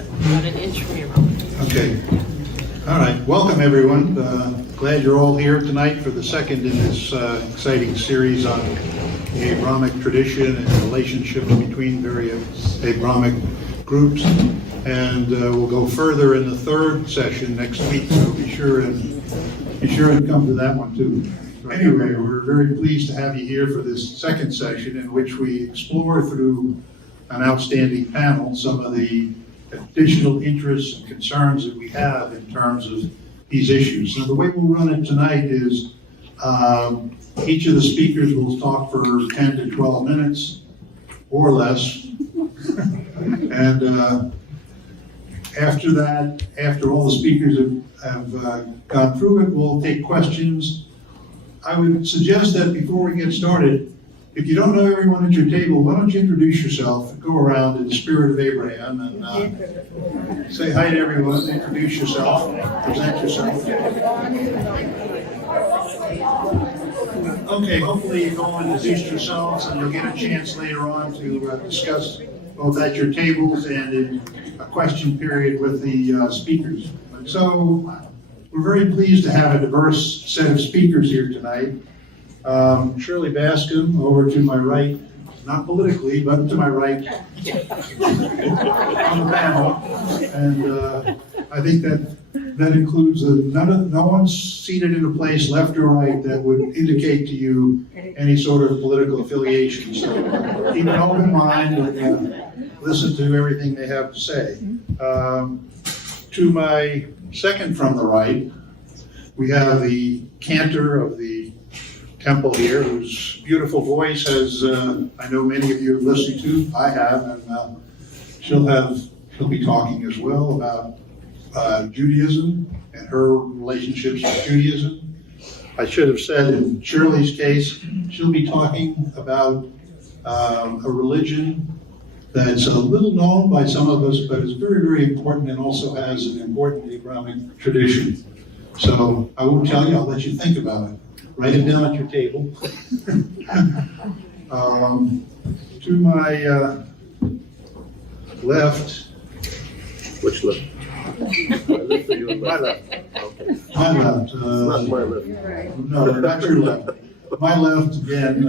About an inch from your mouth. Okay. All right. Welcome, everyone. Glad you're all here tonight for the second in this exciting series on the Abrahamic tradition and relationships between various Abrahamic groups. And we'll go further in the third session next week, so be sure and come to that one too. Anyway, we're very pleased to have you here for this second session in which we explore through an outstanding panel some of the additional interests and concerns that we have in terms of these issues. So the way we'll run it tonight is each of the speakers will talk for 10 to 12 minutes or less. And after that, after all the speakers have gone through it, we'll take questions. I would suggest that before we get started, if you don't know everyone at your table, why don't you introduce yourself and go around in the spirit of Abraham and say hi to everyone, introduce yourself, present yourself. Okay, hopefully you've all introduced yourselves and you'll get a chance later on to discuss both at your tables and in a question period with the speakers. So we're very pleased to have a diverse set of speakers here tonight. Shirley Bascom over to my right, not politically, but to my right on the panel. And I think that includes no one's seated in a place left or right that would indicate to you any sort of political affiliation. So keep an open mind and listen to everything they have to say. To my second from the right, we have the cantor of the temple here, whose beautiful voice has, I know many of you have listened to, I have, and she'll be talking as well about Judaism and her relationships with Judaism. I should have said in Shirley's case, she'll be talking about a religion that's a little known by some of us, but is very, very important and also has an important Abrahamic tradition. So I won't tell you, I'll let you think about it. Write it down at your table. To my left. Which left? My left or your left? My left. Okay. My left. Not my left. No, not your left. My left, again,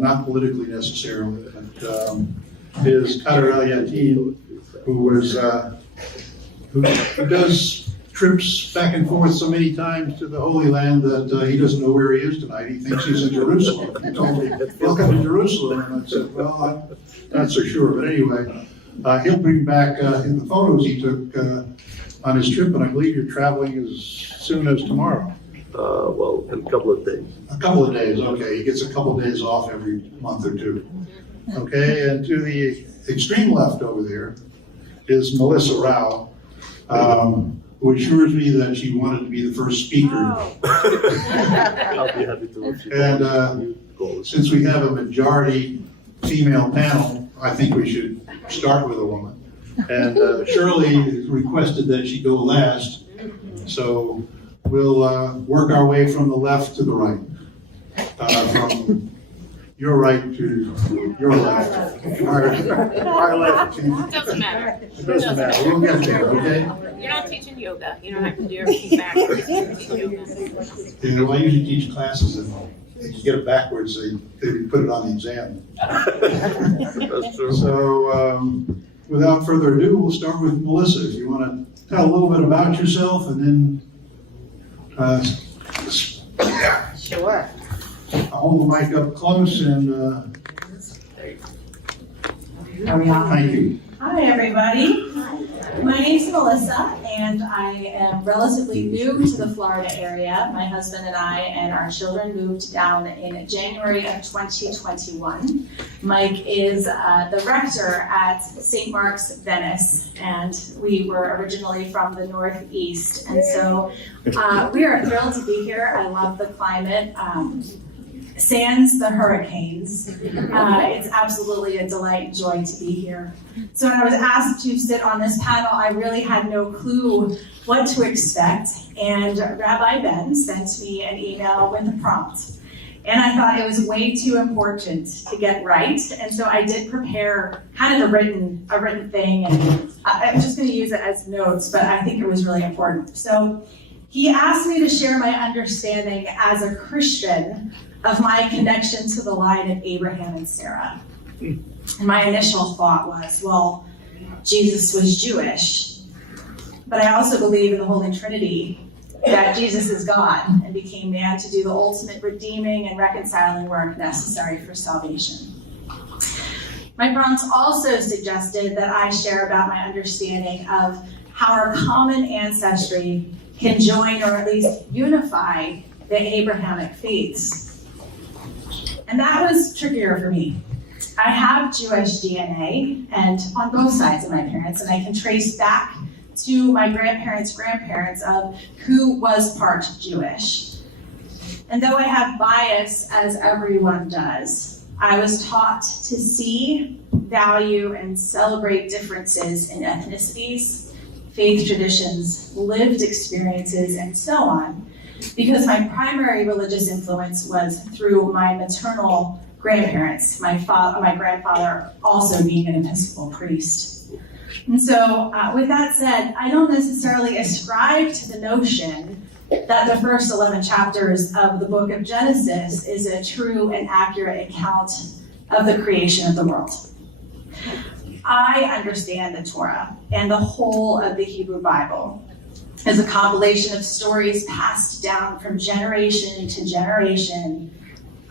not politically necessarily, but is Kader El-Yatim, who does trips back and forth so many times to the Holy Land that he doesn't know where he is tonight. He thinks he's in Jerusalem. He told me, welcome to Jerusalem. And I said, well, I'm not so sure. But anyway, he'll bring back in the photos he took on his trip, and I believe you're traveling as soon as tomorrow. Well, in a couple of days. A couple of days, okay. He gets a couple of days off every month or two. Okay, and to the extreme left over there is Melissa Rao, who assures me that she wanted to be the first speaker. I'll be happy to. And since we have a majority female panel, I think we should start with a woman. And Shirley requested that she go last, so we'll work our way from the left to the right, from your right to your left. Our left to It doesn't matter. It doesn't matter. We'll get there, okay? You're not teaching yoga. You don't have to do everything backwards. You can teach yoga. You know, I usually teach classes and if you get it backwards, they put it on the exam. That's true. So without further ado, we'll start with Melissa. If you want to tell a little bit about yourself and then Sure. I'll hold the mic up close and Are we on? thank you. Hi, everybody. My name's Melissa, and I am relatively new to the Florida area. My husband and I and our children moved down in January of 2021. Mike is the rector at St. Mark's, Venice, and we were originally from the Northeast. And so we are thrilled to be here. I love the climate. Sans the hurricanes. It's absolutely a delight and joy to be here. So when I was asked to sit on this panel, I really had no clue what to expect, and Rabbi Ben sent me an email with a prompt. And I thought it was way too important to get right. And so I did prepare kind of a written thing. And I'm just going to use it as notes, but I think it was really important. So he asked me to share my understanding as a Christian of my connection to the line of Abraham and Sarah. And my initial thought was, well, Jesus was Jewish, but I also believe in the Holy Trinity, that Jesus is God and became man to do the ultimate redeeming and reconciling work necessary for salvation. My prompts also suggested that I share about my understanding of how our common ancestry can join or at least unify the Abrahamic faiths. And that was trickier for me. I have Jewish DNA and on both sides of my parents, and I can trace back to my grandparents' grandparents of who was part Jewish. And though I have bias, as everyone does, I was taught to see, value, and celebrate differences in ethnicities, faith traditions, lived experiences, and so on, because my primary religious influence was through my maternal grandparents, my grandfather also being an Episcopal priest. And so, with that said, I don't necessarily ascribe to the notion that the first 11 chapters of the book of Genesis is a true and accurate account of the creation of the world. I understand the Torah and the whole of the Hebrew Bible as a compilation of stories passed down from generation to generation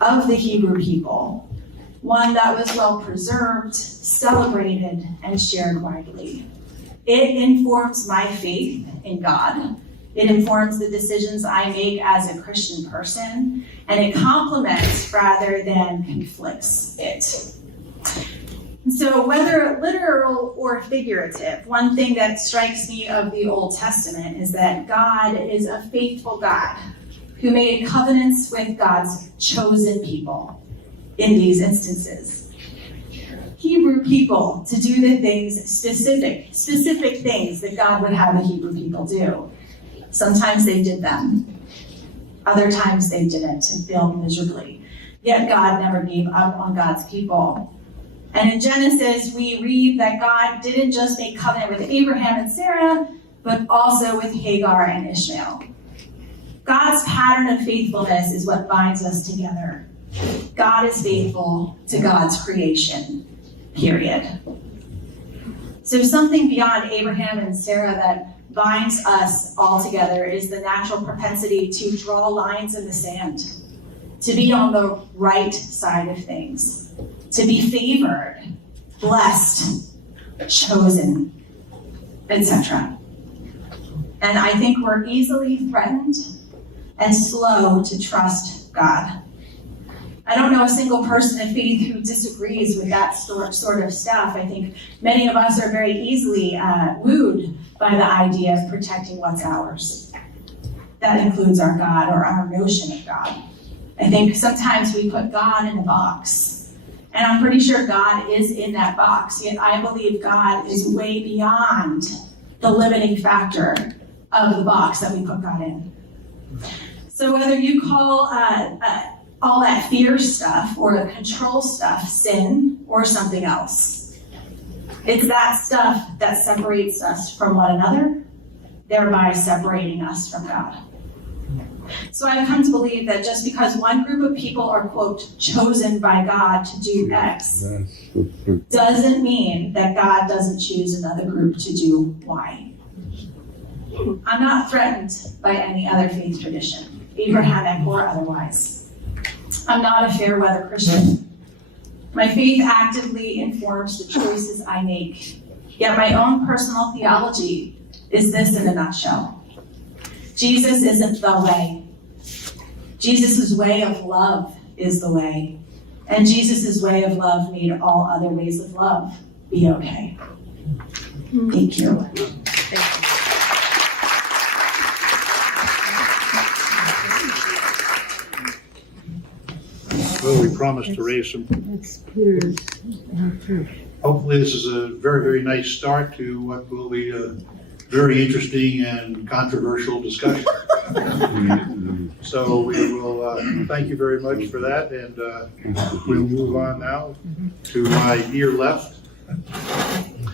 of the Hebrew people, one that was well preserved, celebrated, and shared widely. It informs my faith in God. It informs the decisions I make as a Christian person, and it complements rather than conflicts it. So whether literal or figurative, one thing that strikes me of the Old Testament is that God is a faithful God who made covenants with God's chosen people in these instances. Hebrew people to do the things, specific things that God would have the Hebrew people do. Sometimes they did them. Other times they didn't and failed miserably. Yet God never gave up on God's people. And in Genesis, we read that God didn't just make covenant with Abraham and Sarah, but also with Hagar and Ishmael. God's pattern of faithfulness is what binds us together. God is faithful to God's creation, period. So something beyond Abraham and Sarah that binds us all together is the natural propensity to draw lines in the sand, to be on the right side of things, to be favored, blessed, chosen, etc. And I think we're easily threatened and slow to trust God. I don't know a single person of faith who disagrees with that sort of stuff. I think many of us are very easily wooed by the idea of protecting what's ours. That includes our God or our notion of God. I think sometimes we put God in a box, and I'm pretty sure God is in that box, yet I believe God is way beyond the limiting factor of the box that we put God in. So whether you call all that fear stuff or the control stuff sin or something else, it's that stuff that separates us from one another, thereby separating us from God. So I've come to believe that just because one group of people are, quote, chosen by God to do X, doesn't mean that God doesn't choose another group to do Y. I'm not threatened by any other faith tradition, Abrahamic or otherwise. I'm not a fair weather Christian. My faith actively informs the choices I make, yet my own personal theology is this in a nutshell. Jesus isn't the way. Jesus' way of love is the way. And Jesus' way of love made all other ways of love be okay. Thank you. Well, we promised to raise some. That's Peter's church. Hopefully this is a very, very nice start to what will be a very interesting and controversial discussion. So we will thank you very much for that, and we'll move on now to my near left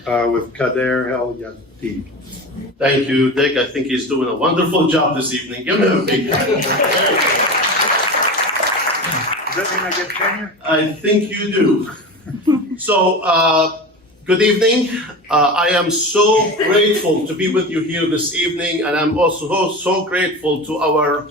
with Kader El Yati. Thank you, Dick. I think he's doing a wonderful job this evening. Give him a big hand. Does that mean I get tenure? I think you do. So, good evening. I am so grateful to be with you here this evening, and I'm also so grateful to our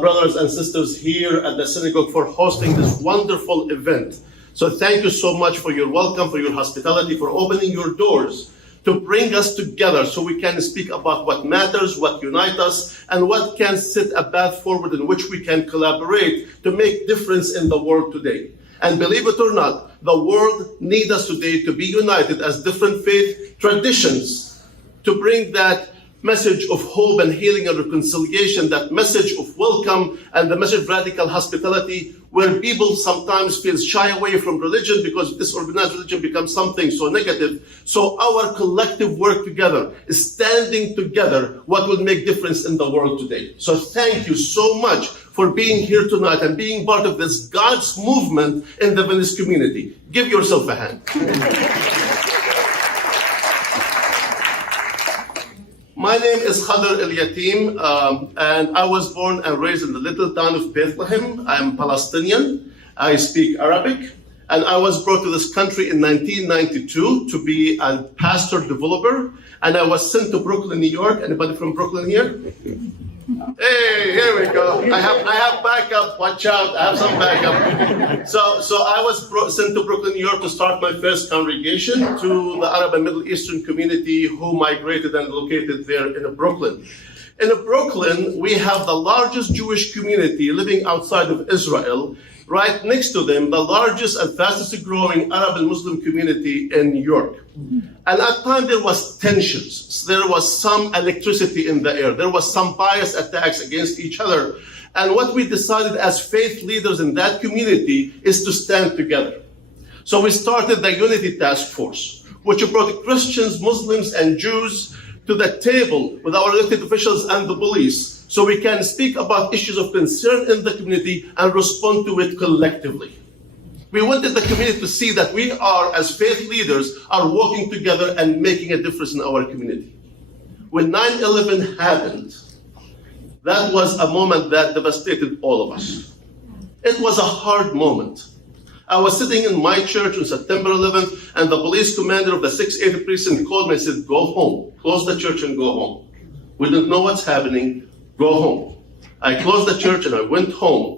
brothers and sisters here at the synagogue for hosting this wonderful event. So thank you so much for your welcome, for your hospitality, for opening your doors to bring us together so we can speak about what matters, what unites us, and what can set a path forward in which we can collaborate to make difference in the world today. And believe it or not, the world needs us today to be united as different faith traditions to bring that message of hope and healing and reconciliation, that message of welcome and the message of radical hospitality, where people sometimes feel shy away from religion because this organized religion becomes something so negative. So our collective work together is standing together what will make difference in the world today. So thank you so much for being here tonight and being part of this God's movement in the Venice community. Give yourself a hand. My name is Khadr El Yatim, and I was born and raised in the little town of Bethlehem. I'm Palestinian. I speak Arabic, and I was brought to this country in 1992 to be a pastor developer, and I was sent to Brooklyn, New York. Anybody from Brooklyn here? Hey, here we go. I have backup. Watch out. I have some backup. So I was sent to Brooklyn, New York to start my first congregation to the Arab and Middle Eastern community who migrated and located there in Brooklyn. In Brooklyn, we have the largest Jewish community living outside of Israel. Right next to them, the largest and fastest growing Arab and Muslim community in New York. And at times there was tensions. There was some electricity in the air. There was some bias attacks against each other. And what we decided as faith leaders in that community is to stand together. So we started the Unity Task Force, which brought Christians, Muslims, and Jews to the table with our elected officials and the police, so we can speak about issues of concern in the community and respond to it collectively. We wanted the community to see that we are, as faith leaders, are working together and making a difference in our community. When 9/11 happened, that was a moment that devastated all of us. It was a hard moment. I was sitting in my church on September 11th, and the police commander of the 680 precinct called me and said, "Go home, close the church and go home. We don't know what's happening, go home." I closed the church and I went home.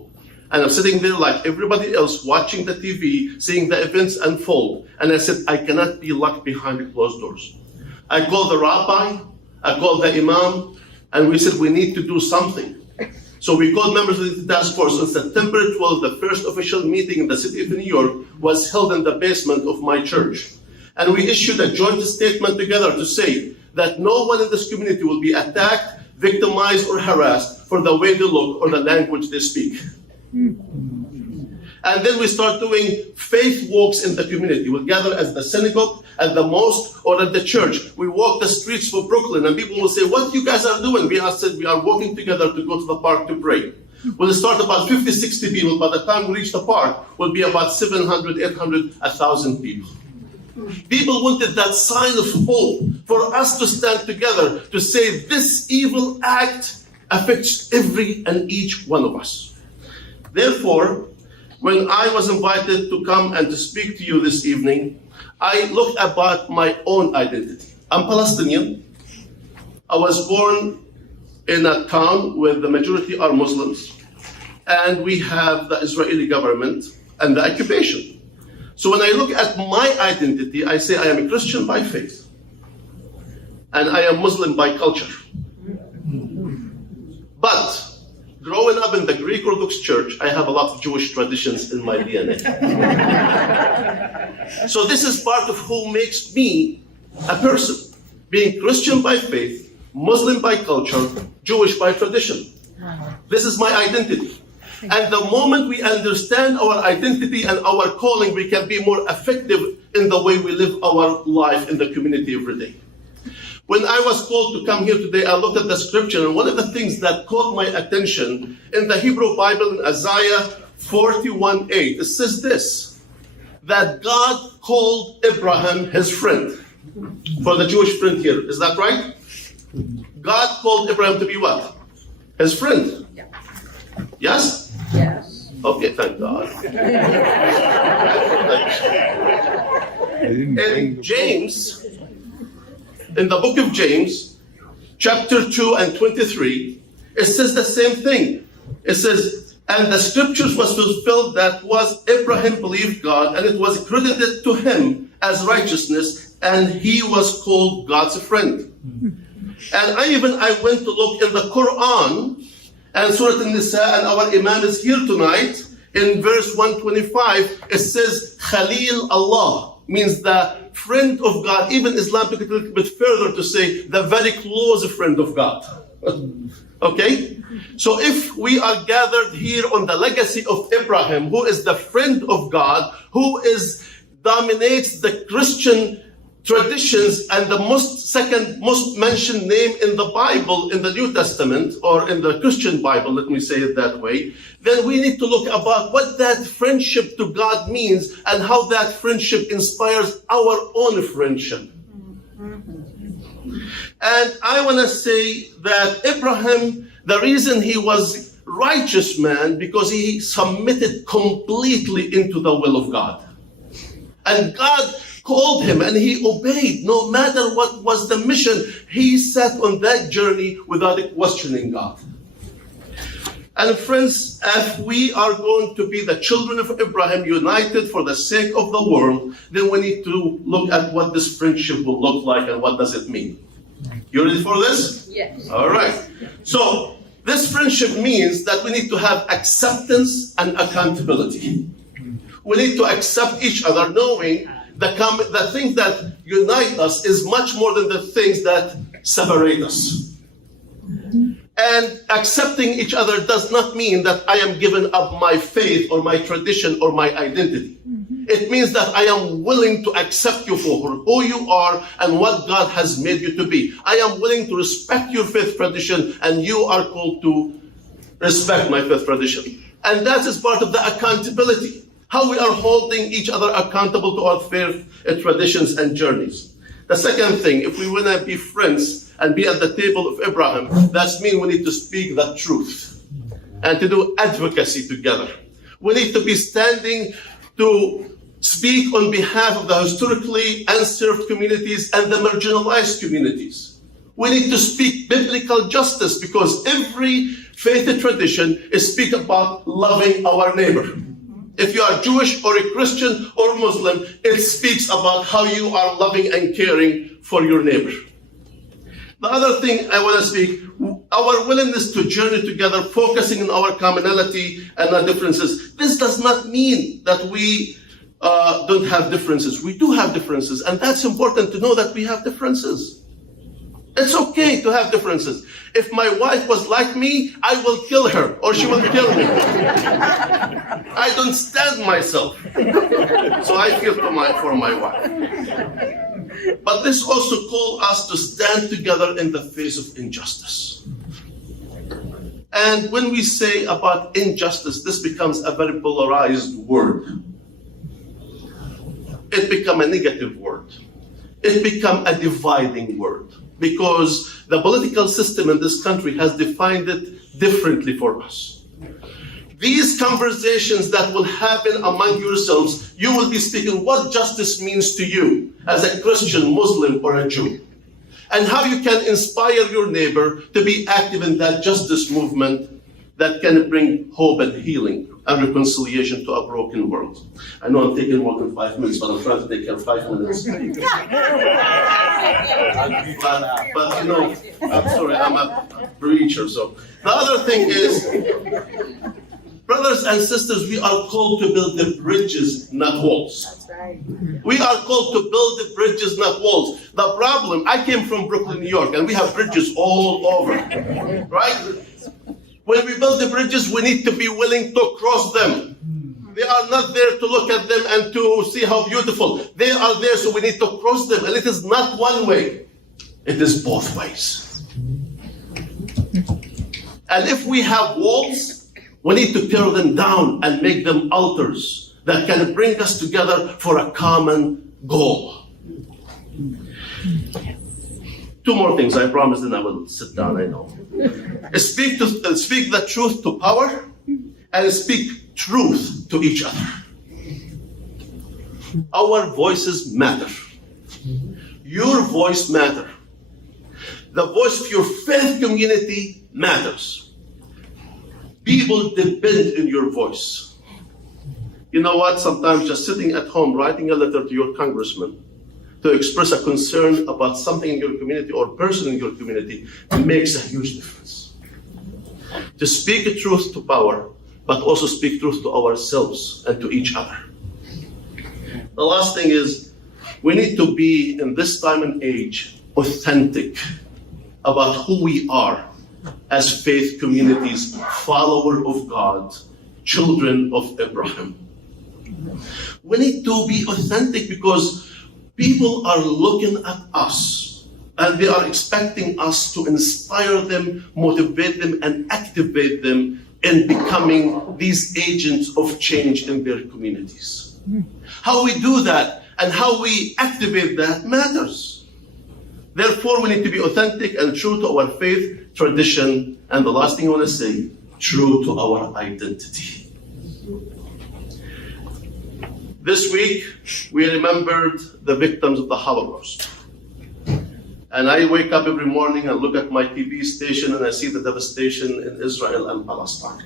And I'm sitting there like everybody else, watching the TV, seeing the events unfold. And I said, I cannot be locked behind the closed doors. I called the rabbi, I called the imam, and we said, we need to do something. So we called members of the task force. On September 12th, the first official meeting in the city of New York was held in the basement of my church. And we issued a joint statement together to say that no one in this community will be attacked, victimized, or harassed for the way they look or the language they speak. And then we start doing faith walks in the community. We'll gather at the synagogue, at the mosque, or at the church. We walk the streets for Brooklyn, and people will say, what you guys are doing? We said we are working together to go to the park to pray. We'll start about 50, 60 people. By the time we reach the park, we'll be about 700, 800, 1,000 people. People wanted that sign of hope for us to stand together to say this evil act affects every and each one of us. Therefore, when I was invited to come and to speak to you this evening, I looked about my own identity. I'm Palestinian. I was born in a town where the majority are Muslims, and we have the Israeli government and the occupation. So when I look at my identity, I say I am a Christian by faith, and I am Muslim by culture. But growing up in the Greek Orthodox Church, I have a lot of Jewish traditions in my DNA. So this is part of who makes me a person, being Christian by faith, Muslim by culture, Jewish by tradition. This is my identity. And the moment we understand our identity and our calling, we can be more effective in the way we live our life in the community every day. When I was called to come here today, I looked at the scripture, and one of the things that caught my attention in the Hebrew Bible, in Isaiah 41:8, it says this, that God called Abraham his friend. For the Jewish friend here, is that right? God called Abraham to be what? His friend. Yes? Yes. Okay, thank God. In James, in the book of James, chapter 2 and 23, it says the same thing. It says, and the scriptures was fulfilled that was Abraham believed God, and it was credited to him as righteousness, and he was called God's friend. And I went to look in the Quran, and Surah An-Nisa, and our Imam is here tonight, in verse 125, it says, Khalil Allah, means the friend of God. Even Islam took it a little bit further to say, the very close friend of God. Okay? So if we are gathered here on the legacy of Abraham, who is the friend of God, who dominates the Christian traditions and the second most mentioned name in the Bible, in the New Testament, or in the Christian Bible, let me say it that way, then we need to look about what that friendship to God means and how that friendship inspires our own friendship. And I want to say that Abraham, the reason he was righteous man, because he submitted completely into the will of God. And God called him and he obeyed. No matter what was the mission, he sat on that journey without questioning God. And friends, if we are going to be the children of Abraham, united for the sake of the world, then we need to look at what this friendship will look like and what does it mean. You ready for this? Yes. All right. So this friendship means that we need to have acceptance and accountability. We need to accept each other, knowing the things that unite us is much more than the things that separate us. And accepting each other does not mean that I am giving up my faith or my tradition or my identity. It means that I am willing to accept you for who you are and what God has made you to be. I am willing to respect your faith tradition, and you are called to respect my faith tradition. And that is part of the accountability. How we are holding each other accountable to our faith traditions and journeys. The second thing, if we want to be friends and be at the table of Abraham, that means we need to speak the truth and to do advocacy together. We need to be standing to speak on behalf of the historically unserved communities and the marginalized communities. We need to speak biblical justice, because every faith tradition speaks about loving our neighbor. If you are Jewish or a Christian or Muslim, it speaks about how you are loving and caring for your neighbor. The other thing I want to speak, our willingness to journey together, focusing on our commonality and our differences. This does not mean that we don't have differences. We do have differences, and that's important to know that we have differences. It's okay to have differences. If my wife was like me, I will kill her, or she will kill me. I don't stand myself, so I feel for my wife. But this also calls us to stand together in the face of injustice. And when we say about injustice, this becomes a very polarized word. It becomes a negative word. It becomes a dividing word, because the political system in this country has defined it differently for us. These conversations that will happen among yourselves, you will be speaking what justice means to you as a Christian, Muslim, or a Jew, and how you can inspire your neighbor to be active in that justice movement that can bring hope and healing and reconciliation to a broken world. I know I'm taking more than 5 minutes, but I'm trying to take care of 5 minutes. But you know, I'm sorry, I'm a preacher. So the other thing is, brothers and sisters, we are called to build the bridges, not walls. That's right. We are called to build the bridges, not walls. The problem, I came from Brooklyn, New York, and we have bridges all over, right? When we build the bridges, we need to be willing to cross them. They are not there to look at them and to see how beautiful. They are there, so we need to cross them. And it is not one way. It is both ways. And if we have walls, we need to tear them down and make them altars that can bring us together for a common goal. Two more things, I promise, then I will sit down, I know. Speak the truth to power, and speak truth to each other. Our voices matter. Your voice matters. The voice of your faith community matters. People depend on your voice. You know what? Sometimes just sitting at home writing a letter to your congressman to express a concern about something in your community or person in your community makes a huge difference. To speak the truth to power, but also speak truth to ourselves and to each other. The last thing is, we need to be, in this time and age, authentic about who we are as faith communities, followers of God, children of Abraham. We need to be authentic because people are looking at us and they are expecting us to inspire them, motivate them, and activate them in becoming these agents of change in their communities. How we do that and how we activate that matters. Therefore, we need to be authentic and true to our faith, tradition, and the last thing I want to say, true to our identity. This week, we remembered the victims of the Holocaust. And I wake up every morning and look at my TV station and I see the devastation in Israel and Palestine.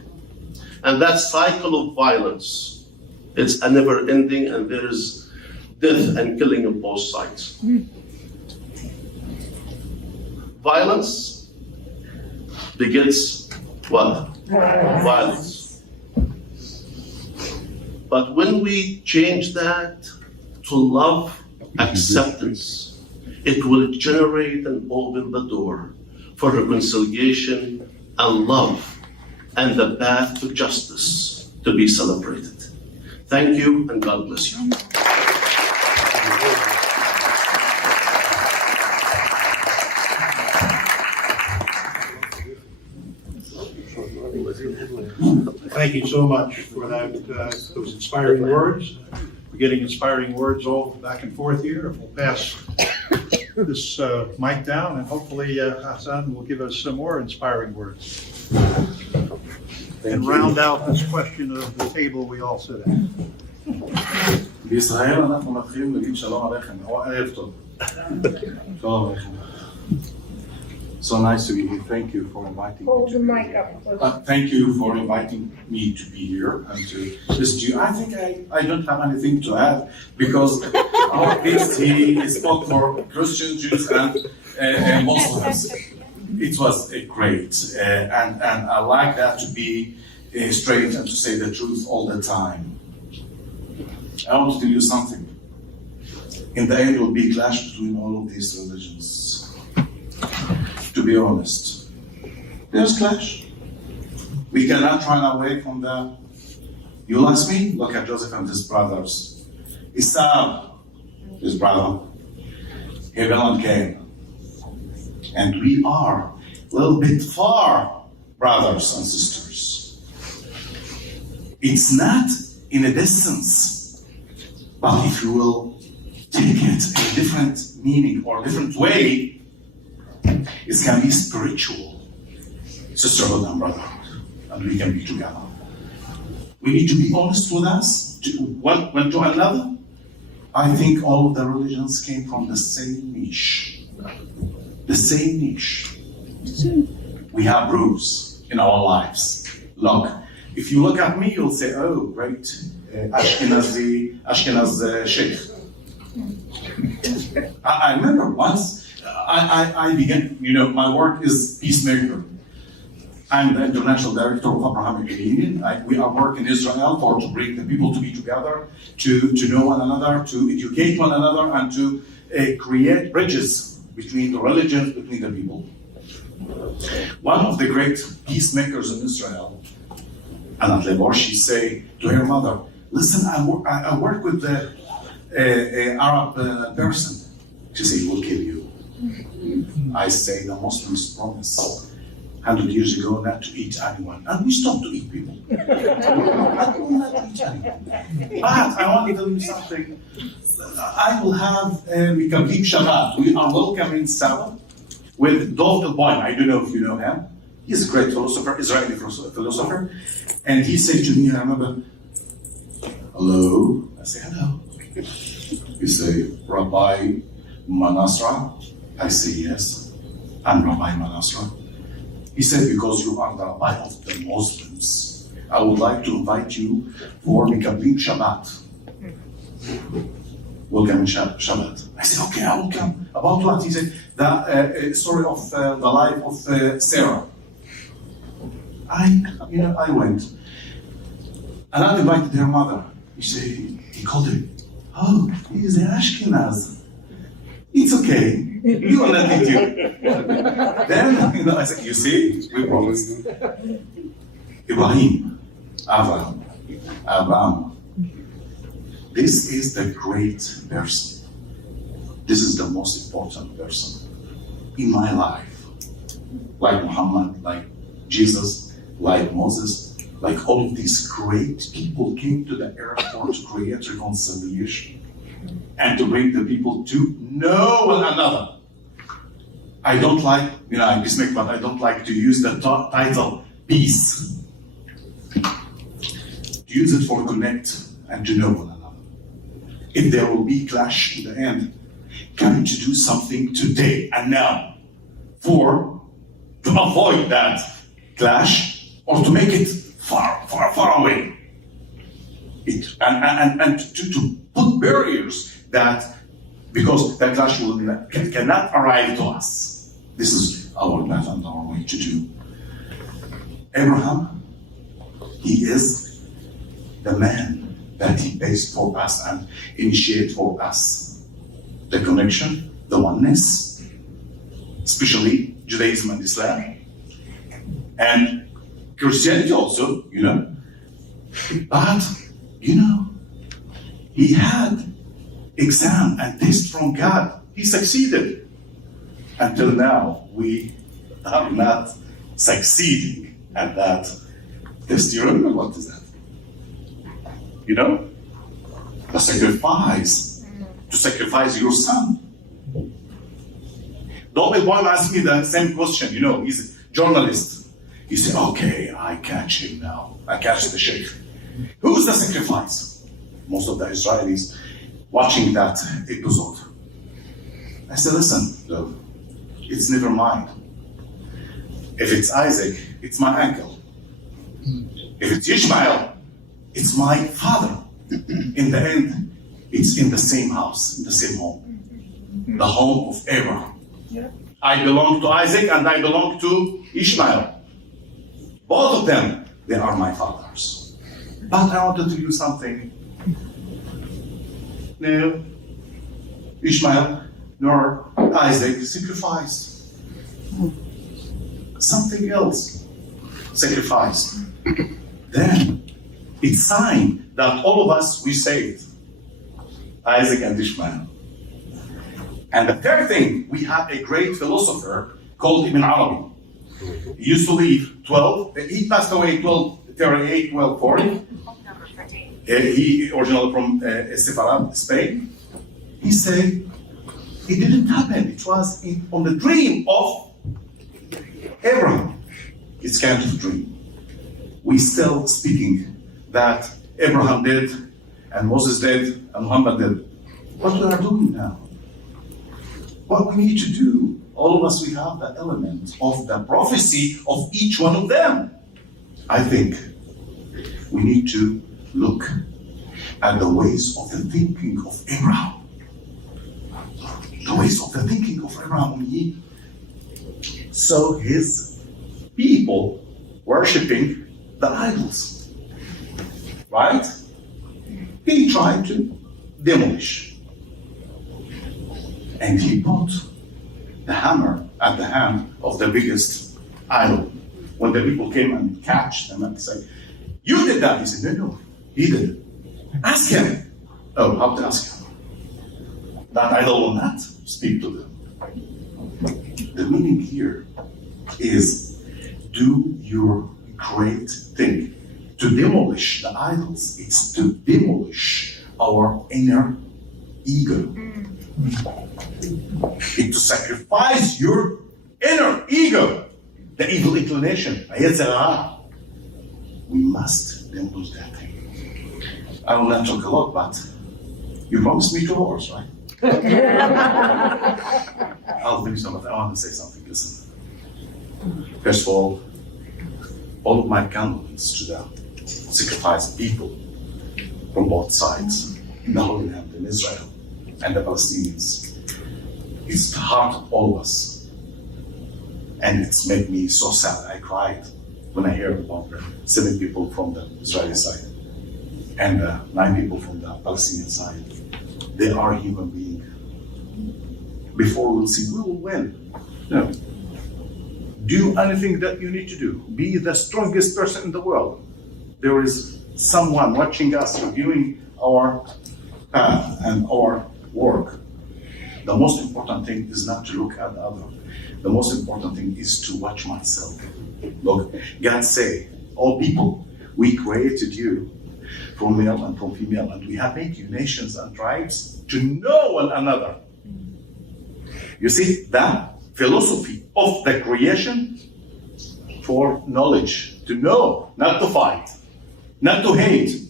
And that cycle of violence, it's a never ending, and there is death and killing on both sides. Violence begets what? Violence. But when we change that to love, acceptance, it will generate and open the door for reconciliation and love and the path to justice to be celebrated. Thank you, and God bless you. Thank you so much for that, those inspiring words. We're getting inspiring words all back and forth here. We'll pass this mic down, and hopefully Hassan will give us some more inspiring words. And round out this question of the table we all sit at. בישראל אנחנו מתחילים להגיד שלום עליכם, או ערב טוב. שלום עליכם. So nice to be here. Thank you for inviting Hold me. the mic up. Thank you for inviting me to be here and to listen to you. I think I don't have anything to add because our priest, he spoke for Christians, Jews, and Muslims. It was great, and I like that to be straight and to say the truth all the time. I want to tell you something. In the end, there will be a clash between all of these religions. To be honest, there's clash. We cannot run away from the. You ask me? Look at Joseph and his brothers. Esau, his brother, Abel and Cain. And we are a little bit far, brothers and sisters. It's not in a distance, but if you will take it a different meaning or different way, it can be spiritual, sisterhood and brotherhood, and we can be together. We need to be honest with us, one to another. I think all of the religions came from the same niche. The same niche. We have rules in our lives. Look, if you look at me, you'll say, oh, great, Ashkenaz Sheikh. I remember once, I began, my work is peacemaker. I'm the international director of Abrahamic Union. We are working in Israel to bring the people to be together, to know one another, to educate one another, and to create bridges between the religions, between the people. One of the great peacemakers in Israel, Anat Lebor, she say to her mother, listen, I work with the Arab person. She said, he will kill you. I say the Muslims promise 100 years ago not to eat anyone, and we stopped to eat people. I will not eat anyone. But I want to tell you something. I will have a complete Shabbat. We are welcoming Sabbath with Dov Elbaim. I don't know if you know him. He's a great philosopher, Israeli philosopher. And he said to me, I remember, hello. I say, hello. He say, Rabbi Manasra? I say, yes. I'm Rabbi Manasra. He said, because you are the rabbi of the Muslims, I would like to invite you for Mikablim Shabbat. Welcome Shabbat. I said, okay, I will come. About what? He said, the story of the life of Sarah. I went. And I invited her mother. He called her, oh, he's an Ashkenaz. It's okay. We will not eat you. Then, I said, you see, we promised. Ibrahim, Abraham. This is the great person. This is the most important person in my life. Like Muhammad, like Jesus, like Moses, like all of these great people came to the airport to create reconciliation and to bring the people to know one another. I don't like, I'm Bismillah, but I don't like to use the title peace. Use it for connect and to know one another. If there will be clash in the end, can to do something today and now to avoid that clash or to make it far away. And to put barriers that, because that clash cannot arrive to us. This is our path and our way to do. Abraham, he is the man that he pays for us and initiate for us the connection, the oneness, especially Judaism and Islam, and Christianity also, But, he had exam and test from God. He succeeded. Until now, we are not succeeding at that test. You remember what is that? The sacrifice, to sacrifice your son. Donald Boyle asked me the same question, he's a journalist. He said, okay, I catch him now. I catch the sheikh. Who's the sacrifice? Most of the Israelis watching that episode. I said, listen, love, it's never mine. If it's Isaac, it's my uncle. If it's Ishmael, it's my father. In the end, it's in the same house, in the same home. The home of Abraham. Yeah. I belong to Isaac and I belong to Ishmael. Both of them, they are my fathers. But I want to tell you something. No, Ishmael nor Isaac sacrificed. Something else sacrificed. Then it's sign that all of us, we saved. Isaac and Ishmael. And the third thing, we have a great philosopher called Ibn Arabi. He used to live 12, he passed away 1238, 1240. He originally from Sefarad, Spain. He said, it didn't happen. It was on the dream of Abraham. It's kind of a dream. We still speaking that Abraham did, and Moses did, and Muhammad did. What we are doing now? What we need to do, all of us, we have the element of the prophecy of each one of them. I think we need to look at the ways of the thinking of Abraham. The ways of the thinking of Abraham when he saw his people worshipping the idols. Right? He tried to demolish. And he put the hammer at the hand of the biggest idol. When the people came and catch them and say, you did that. He said, no, he did it. Ask him. Oh, how to ask him? That idol will not speak to them. The meaning here is do your great thing. To demolish the idols, it's to demolish our inner ego. It's to sacrifice your inner ego, the evil inclination. We must demolish that thing. I will not talk a lot, but you promised me 2 hours, right? I'll finish on it. I want to say something. Listen. First of all of my condolence to the sacrificed people from both sides, in the Holy Land, in Israel, and the Palestinians. It's the heart of all of us. And it's made me so sad. I cried when I heard about the 7 people from the Israeli side and 9 people from the Palestinian side. They are human beings. Before we'll see, we will win. No. Do anything that you need to do. Be the strongest person in the world. There is someone watching us, reviewing our path and our work. The most important thing is not to look at the other. The most important thing is to watch myself. Look, God say, all people, we created you from male and from female, and we have made you nations and tribes to know one another. You see, that philosophy of the creation for knowledge, to know, not to fight, not to hate.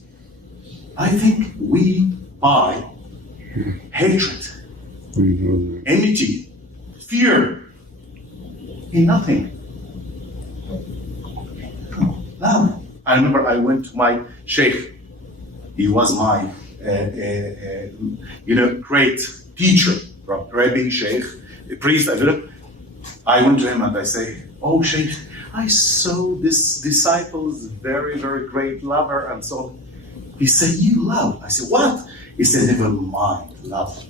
I think we buy hatred, enmity, fear in nothing. Love. I remember I went to my sheikh. He was my, great teacher, Rabbi, sheikh, priest. I went to him and I say, "Oh, sheikh, I saw this disciple is very, very great lover and so on." He said, "You love?" I said, "What?" He said, "Never mind, love.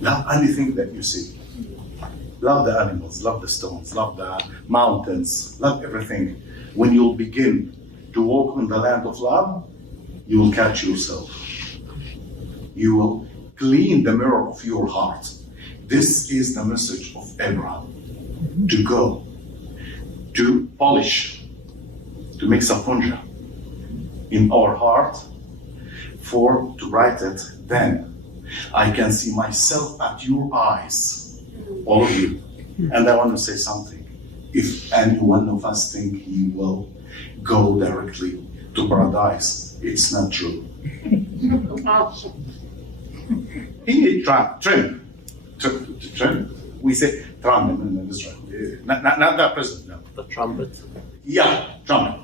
Love anything that you see. Love the animals, love the stones, love the mountains, love everything. When you'll begin to walk on the land of love, you will catch yourself. You will clean the mirror of your heart." This is the message of Abraham. To go, to polish, to make sapunja in our heart, to write it, then I can see myself at your eyes, all of you. And I want to say something. If any one of us think he will go directly to paradise, it's not true. He needs trim. We say tram in Israel. Not that president, no. The trumpet. Yeah, trumpet.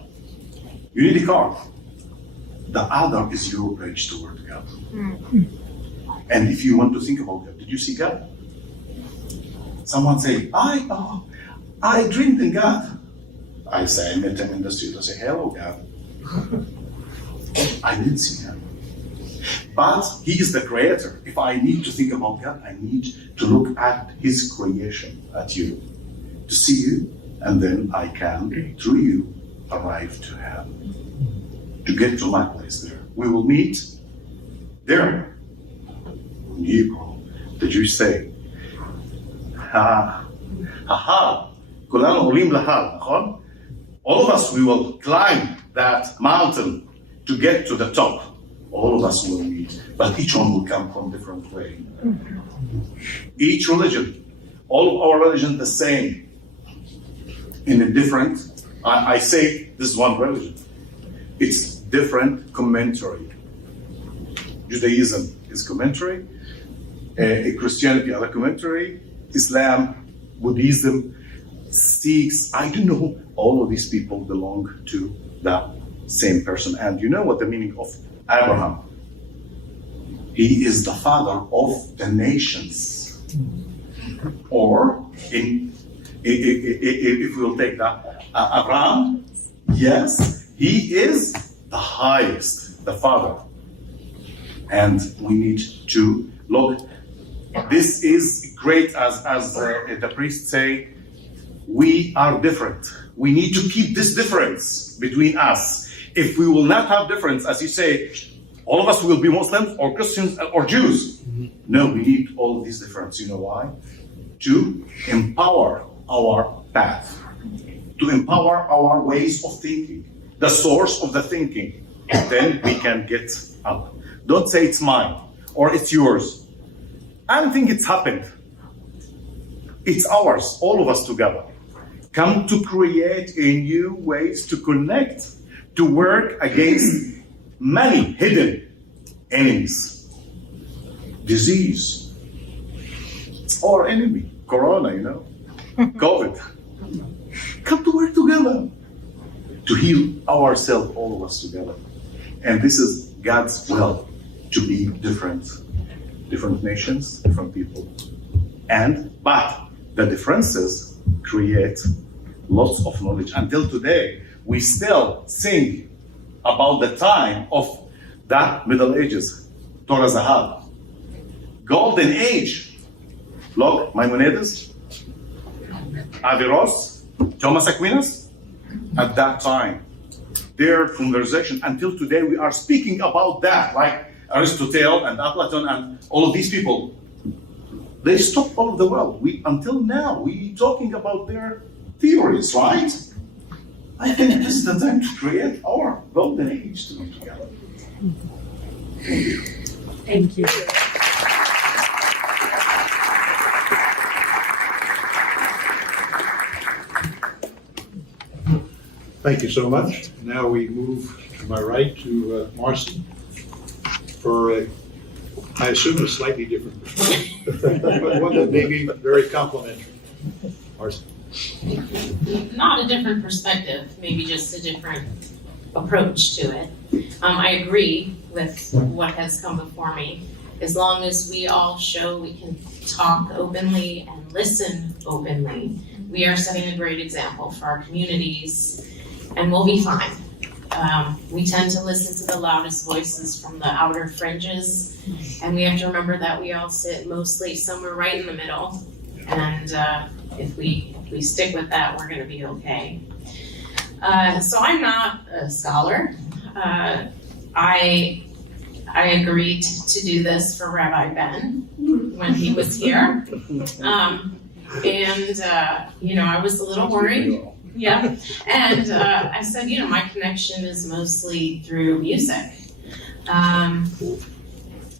You need a car. The other is your bridge toward God. And if you want to think about God, did you see God? Someone say, I dreamed in God. I say, I met him in the street. I say, hello, God. I didn't see him. But he is the creator. If I need to think about God, I need to look at his creation, at you, to see you, and then I can, through you, arrive to heaven, to get to my place there. We will meet there. In Hebrew, the Jews say, all of us, we will climb that mountain to get to the top. All of us will meet, but each one will come from a different way. Each religion, all of our religion the same, in a different, I say this is one religion. It's different commentary. Judaism is commentary, Christianity other commentary, Islam, Buddhism, Sikhs, I don't know, all of these people belong to the same person. And you know what the meaning of Abraham? He is the father of the nations. Or, if we'll take that, Abraham, yes, he is the highest, the father. And we need to look. This is great, as the priests say, we are different. We need to keep this difference between us. If we will not have difference, as you say, all of us will be Muslims or Christians or Jews. No, we need all of these differences. You know why? to empower our path, to empower our ways of thinking, the source of the thinking, and then we can get up. Don't say it's mine or it's yours. I don't think it's happened. It's ours, all of us together. Come to create a new ways to connect, to work against many hidden enemies. Disease. It's our enemy. Corona, you know, COVID. Come to work together to heal ourselves, all of us together. And this is God's will, to be different nations, different people. But the differences create lots of knowledge. Until today, we still sing about the time of the Middle Ages, Torah Zahab, Golden Age. Look, Maimonides, Averroes, Thomas Aquinas, at that time, their conversation, until today we are speaking about that, like Aristotle and Plato and all of these people. They stopped all of the world. Until now, we talking about their theories, right? I think this is the time to create our golden age to come together. Thank you. Thank you. Thank you so much. Now we move to my right to Marcy for, I assume, a slightly different perspective, but one that may be very complimentary. Marcy. Not a different perspective, maybe just a different approach to it. I agree with what has come before me. As long as we all show we can talk openly and listen openly, we are setting a great example for our communities, and we'll be fine. We tend to listen to the loudest voices from the outer fringes, and we have to remember that we all sit mostly somewhere right in the middle, and if we stick with that, we're gonna be okay. So I'm not a scholar. I agreed to do this for Rabbi Ben when he was here. I was a little worried. Yeah, and I said, my connection is mostly through music.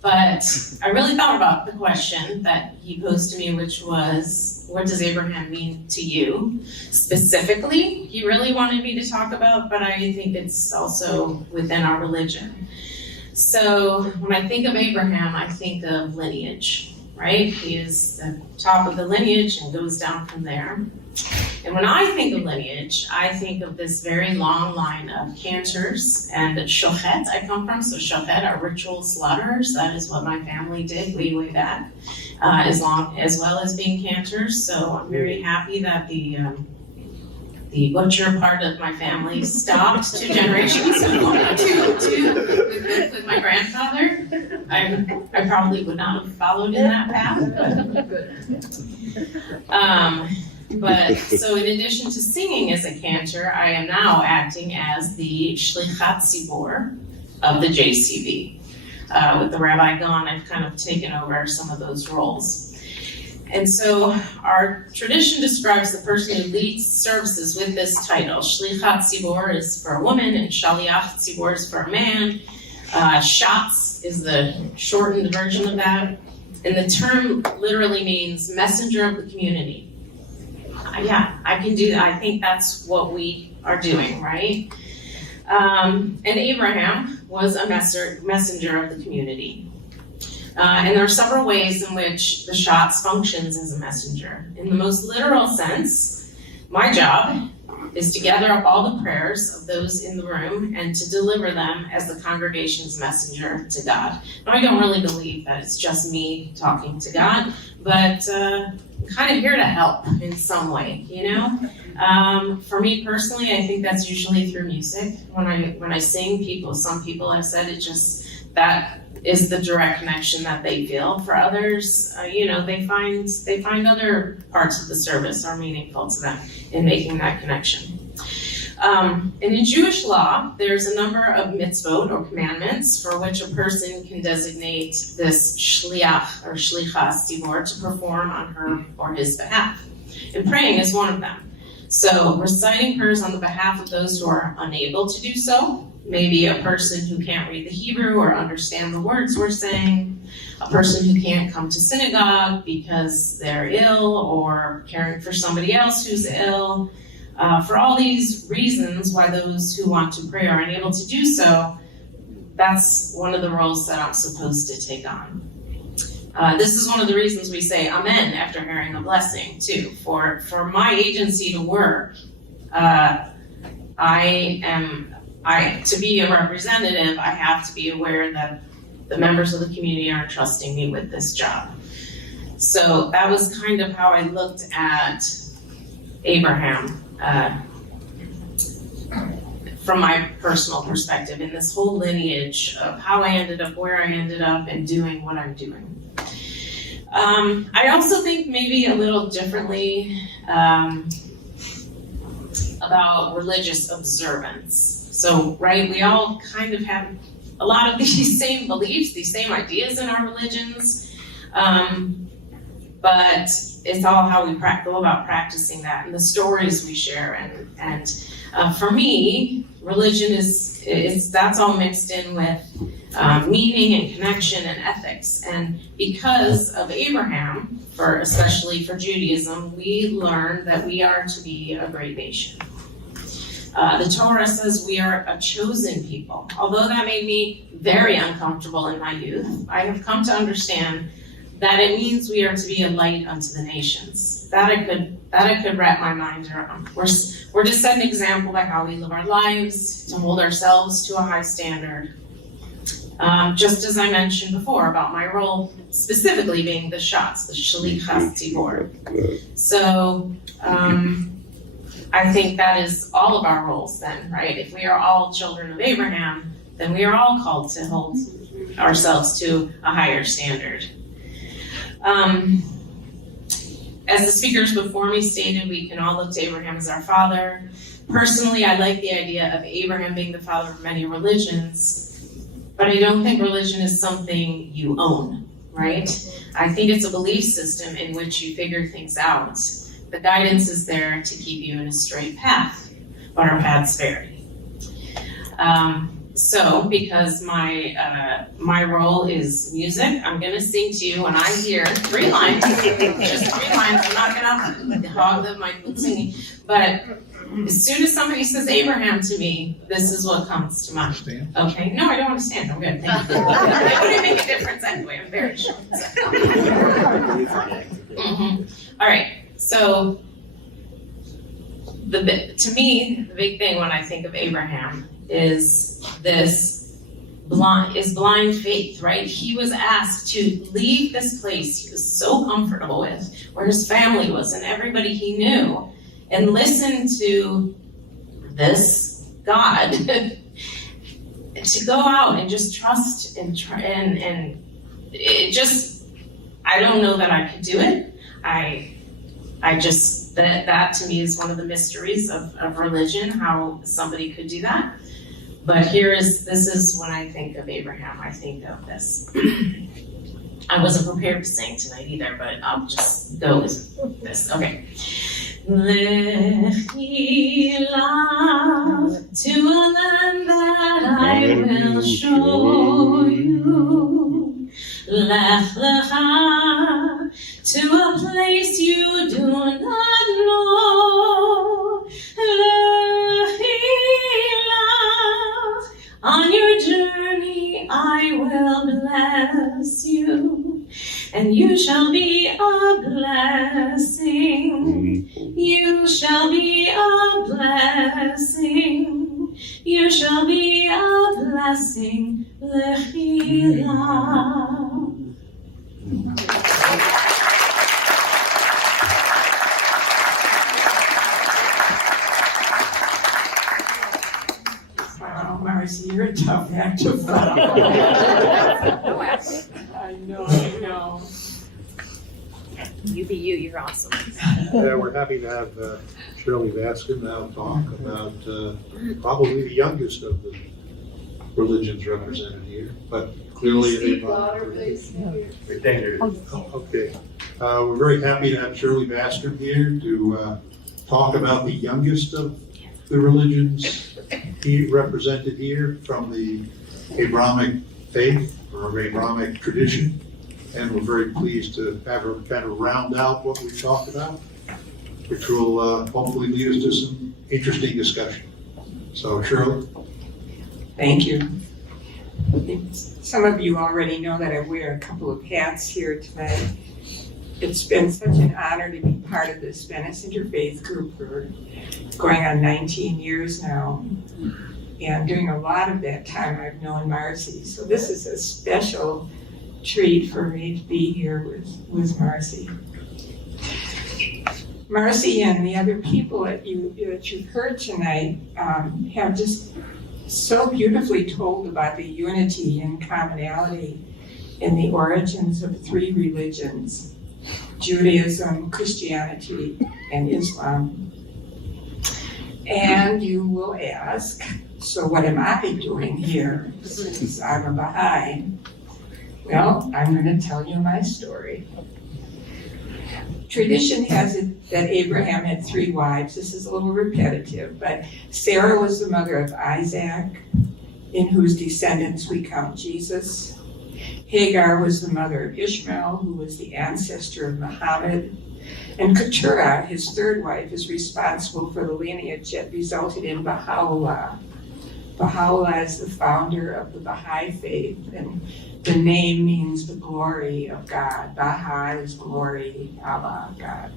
But I really thought about the question that he posed to me, which was, what does Abraham mean to you? Specifically, he really wanted me to talk about, but I think it's also within our religion. So when I think of Abraham, I think of lineage, right? He is the top of the lineage and goes down from there. And when I think of lineage, I think of this very long line of cantors and shochet I come from. So shochet are ritual slaughterers. That is what my family did way, way back, as well as being cantors. So I'm very happy that the butcher part of my family stopped 2 generations ago, two with my grandfather. I probably would not have followed in that path, but so in addition to singing as a cantor, I am now acting as the Shlichat Tzibor of the JCB. With the Rabbi gone, I've kind of taken over some of those roles. And so our tradition describes the person who leads services with this title. Shlichat Tzibor is for a woman, and Shaliach Tzibor is for a man. Shatz is the shortened version of that. And the term literally means messenger of the community. Yeah, I can do that. I think that's what we are doing, right? And Abraham was a messenger of the community. And there are several ways in which the Shatz functions as a messenger. In the most literal sense, my job is to gather up all the prayers of those in the room and to deliver them as the congregation's messenger to God. Now, I don't really believe that it's just me talking to God, but I'm kind of here to help in some way, For me personally, I think that's usually through music. When I sing, some people have said that is the direct connection that they feel. For others, they find other parts of the service are meaningful to them in making that connection. In the Jewish law, there's a number of mitzvot or commandments for which a person can designate this shliach or shlichas tzibor to perform on her or his behalf. And praying is one of them. So reciting prayers on the behalf of those who are unable to do so, maybe a person who can't read the Hebrew or understand the words we're saying, a person who can't come to synagogue because they're ill or caring for somebody else who's ill. For all these reasons why those who want to pray are unable to do so, that's one of the roles that I'm supposed to take on. This is one of the reasons we say amen after hearing a blessing too. For my agency to work, to be a representative, I have to be aware that the members of the community are entrusting me with this job. So that was kind of how I looked at Abraham from my personal perspective in this whole lineage of how I ended up where I ended up and doing what I'm doing. I also think maybe a little differently about religious observance. So, right, we all kind of have a lot of these same beliefs, these same ideas in our religions, but it's all how we go about practicing that and the stories we share. And for me, religion that's all mixed in with meaning and connection and ethics. And because of Abraham, especially for Judaism, we learn that we are to be a great nation. The Torah says we are a chosen people. Although that made me very uncomfortable in my youth, I have come to understand that it means we are to be a light unto the nations. That I could wrap my mind around. We're to set an example by how we live our lives, to hold ourselves to a high standard. Just as I mentioned before about my role specifically being the shots, the shlichas tzibor. So I think that is all of our roles then, right? If we are all children of Abraham, then we are all called to hold ourselves to a higher standard. As the speakers before me stated, we can all look to Abraham as our father. Personally, I like the idea of Abraham being the father of many religions, but I don't think religion is something you own, right? I think it's a belief system in which you figure things out. The guidance is there to keep you in a straight path, but our paths vary. So, because my role is music, I'm going to sing to you when I hear 3 lines, just 3 lines. I'm not going to hog the mic with singing, but as soon as somebody says Abraham to me, this is what comes to mind. Stand. Okay? No, I don't understand. I'm good. Thank you. It wouldn't make a difference anyway. I'm very sure. All right. So, to me, the big thing when I think of Abraham is blind faith, right? He was asked to leave this place he was so comfortable with, where his family was and everybody he knew, and listen to this God to go out and just trust and it just, I don't know that I could do it. I just, that to me is one of the mysteries of religion, how somebody could do that. But this is when I think of Abraham, I think of this. I wasn't prepared to sing tonight either, but I'll just go with this. Okay. Lechi lach to a land that I will show you. Lech lecha to a place you do not know. Lechi lach, on your journey I will bless you, and you shall be a blessing. You shall be a blessing. You shall be a blessing. Lechi lach. Wow, Marcy, you're a tough act to follow. I know. You be you, you're awesome. Yeah, we're happy to have Shirley Baskin now talk about probably the youngest of the religions represented here, but clearly an Abrahamic religion. Okay. We're very happy to have Shirley Baskin here to talk about the youngest of the religions represented here from the Abrahamic faith or Abrahamic tradition. And we're very pleased to have her kind of round out what we've talked about, which will hopefully lead us to some interesting discussion. So Shirley. Thank you. Some of you already know that I wear a couple of hats here tonight. It's been such an honor to be part of this Venice Interfaith group for going on 19 years now. And during a lot of that time, I've known Marcy. So this is a special treat for me to be here with Marcy. Marcy and the other people that you've heard tonight have just so beautifully told about the unity and commonality in the origins of three religions: Judaism, Christianity, and Islam. And you will ask, so what am I doing here since I'm a Baha'i? Well, I'm going to tell you my story. Tradition has it that Abraham had 3 wives. This is a little repetitive, but Sarah was the mother of Isaac, in whose descendants we count Jesus. Hagar was the mother of Ishmael, who was the ancestor of Muhammad. And Keturah, his 3rd wife, is responsible for the lineage that resulted in Baha'u'llah. Baha'u'llah is the founder of the Baha'i faith, and the name means the glory of God. Baha is glory, Allah, God.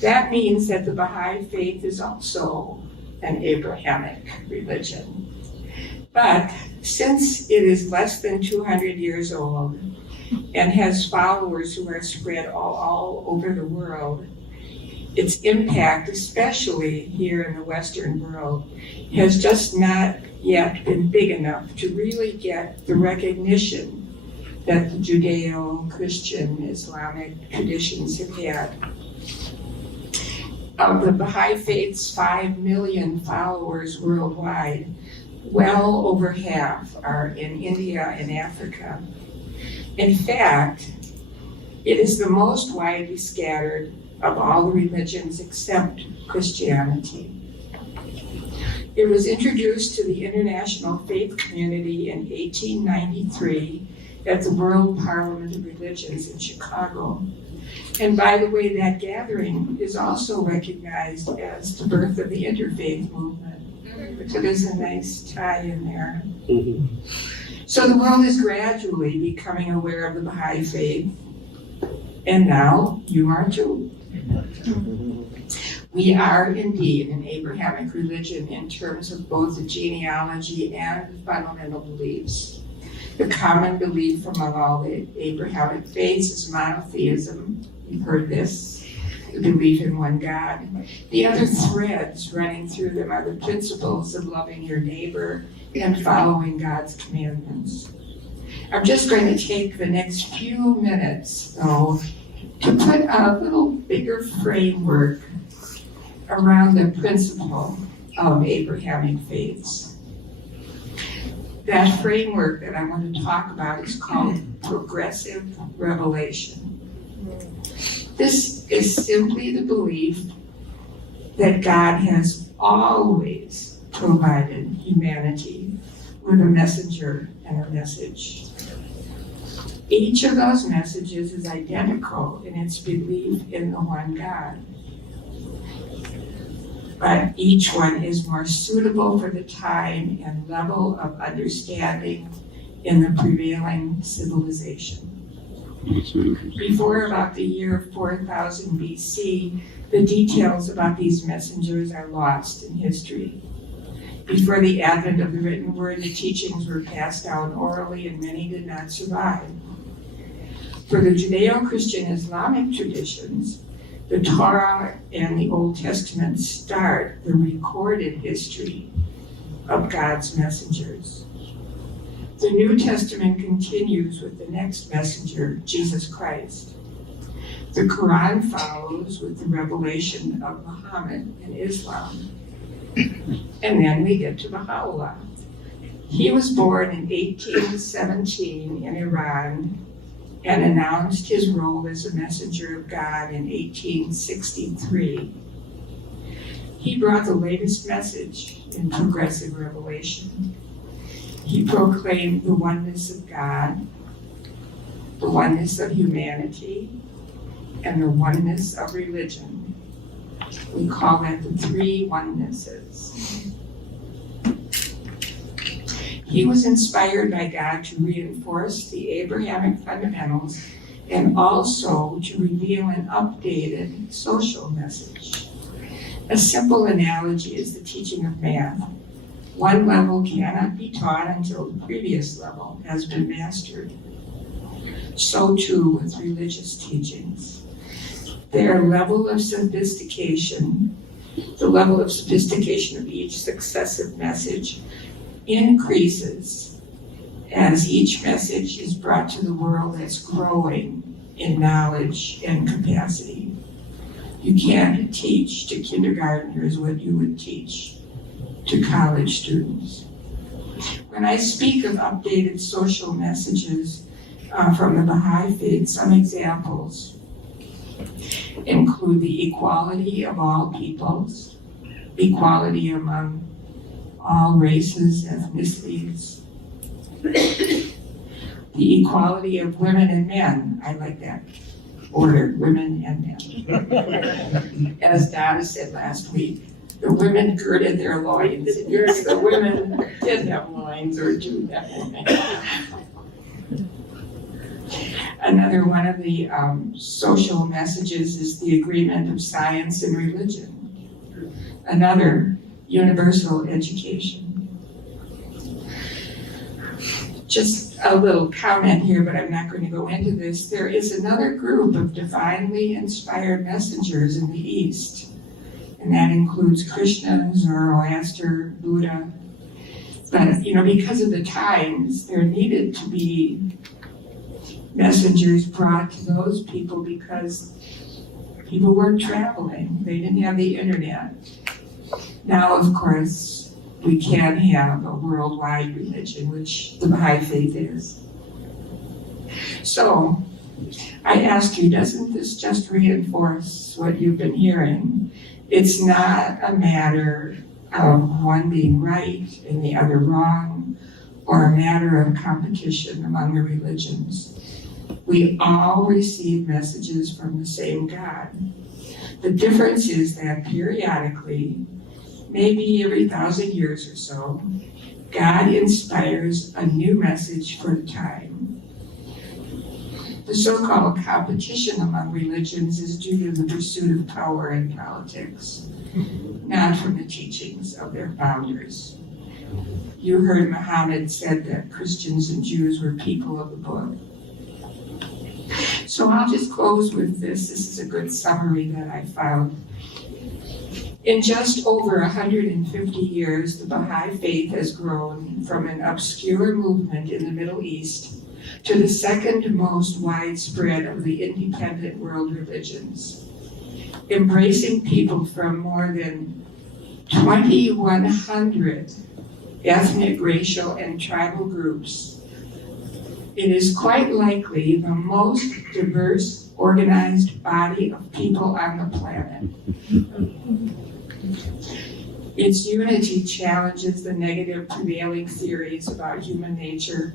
That means that the Baha'i faith is also an Abrahamic religion. But since it is less than 200 years old and has followers who are spread all over the world, its impact, especially here in the Western world, has just not yet been big enough to really get the recognition that the Judeo-Christian Islamic traditions have had. Of the Baha'i faith's 5 million followers worldwide, well over half are in India and Africa. In fact, it is the most widely scattered of all the religions except Christianity. It was introduced to the international faith community in 1893 at the World Parliament of Religions in Chicago. And by the way, that gathering is also recognized as the birth of the Interfaith movement, which is a nice tie in there. So the world is gradually becoming aware of the Baha'i faith, and now you are too. We are indeed an Abrahamic religion in terms of both the genealogy and the fundamental beliefs. The common belief among all the Abrahamic faiths is monotheism. You've heard this, the belief in one God. The other threads running through them are the principles of loving your neighbor and following God's commandments. I'm just going to take the next few minutes, though, to put a little bigger framework around the principle of Abrahamic faiths. That framework that I want to talk about is called progressive revelation. This is simply the belief that God has always provided humanity with a messenger and a message. Each of those messages is identical in its belief in the one God. But each one is more suitable for the time and level of understanding in the prevailing civilization. Before about the year 4000 BC, the details about these messengers are lost in history. Before the advent of the written word, the teachings were passed down orally and many did not survive. For the Judeo-Christian Islamic traditions, the Torah and the Old Testament start the recorded history of God's messengers. The New Testament continues with the next messenger, Jesus Christ. The Quran follows with the revelation of Muhammad and Islam. And then we get to Baha'u'llah. He was born in 1817 in Iran and announced his role as a messenger of God in 1863. He brought the latest message in progressive revelation. He proclaimed the oneness of God, the oneness of humanity, and the oneness of religion. We call that the three onenesses. He was inspired by God to reinforce the Abrahamic fundamentals and also to reveal an updated social message. A simple analogy is the teaching of math. One level cannot be taught until the previous level has been mastered. So too with religious teachings. Their level of sophistication, the level of sophistication of each successive message, increases as each message is brought to the world as growing in knowledge and capacity. You can't teach to kindergartners what you would teach to college students. When I speak of updated social messages from the Baha'i faith, some examples include the equality of all peoples, equality among all races, ethnicities, the equality of women and men. I like that order, women and men. As Donna said last week, the women girded their loins. Yes, the women did have loins or do have loins. Another one of the social messages is the agreement of science and religion. Another, universal education. Just a little comment here, but I'm not going to go into this. There is another group of divinely inspired messengers in the East, and that includes Krishna, Zoroaster, Buddha. But, because of the times, there needed to be messengers brought to those people because people weren't traveling. They didn't have the internet. Now, of course, we can have a worldwide religion, which the Baha'i faith is. So, I ask you, doesn't this just reinforce what you've been hearing? It's not a matter of one being right and the other wrong, or a matter of competition among the religions. We all receive messages from the same God. The difference is that periodically, maybe every 1,000 years or so, God inspires a new message for the time. The so-called competition among religions is due to the pursuit of power in politics, not from the teachings of their founders. You heard Muhammad said that Christians and Jews were people of the book. So I'll just close with this. This is a good summary that I found. In just over 150 years, the Baha'i faith has grown from an obscure movement in the Middle East to the second most widespread of the independent world religions, embracing people from more than 2,100 ethnic, racial, and tribal groups. It is quite likely the most diverse, organized body of people on the planet. Its unity challenges the negative prevailing theories about human nature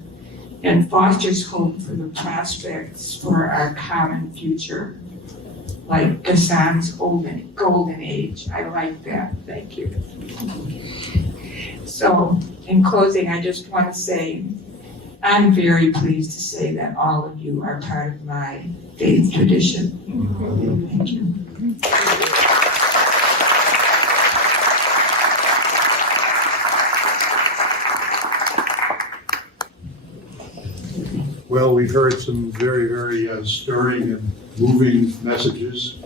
and fosters hope for the prospects for our common future, like Gassan's golden age. I like that. Thank you. So, in closing, I just want to say, I'm very pleased to say that all of you are part of my faith tradition. Thank you. Well, we've heard some very, very stirring and moving messages.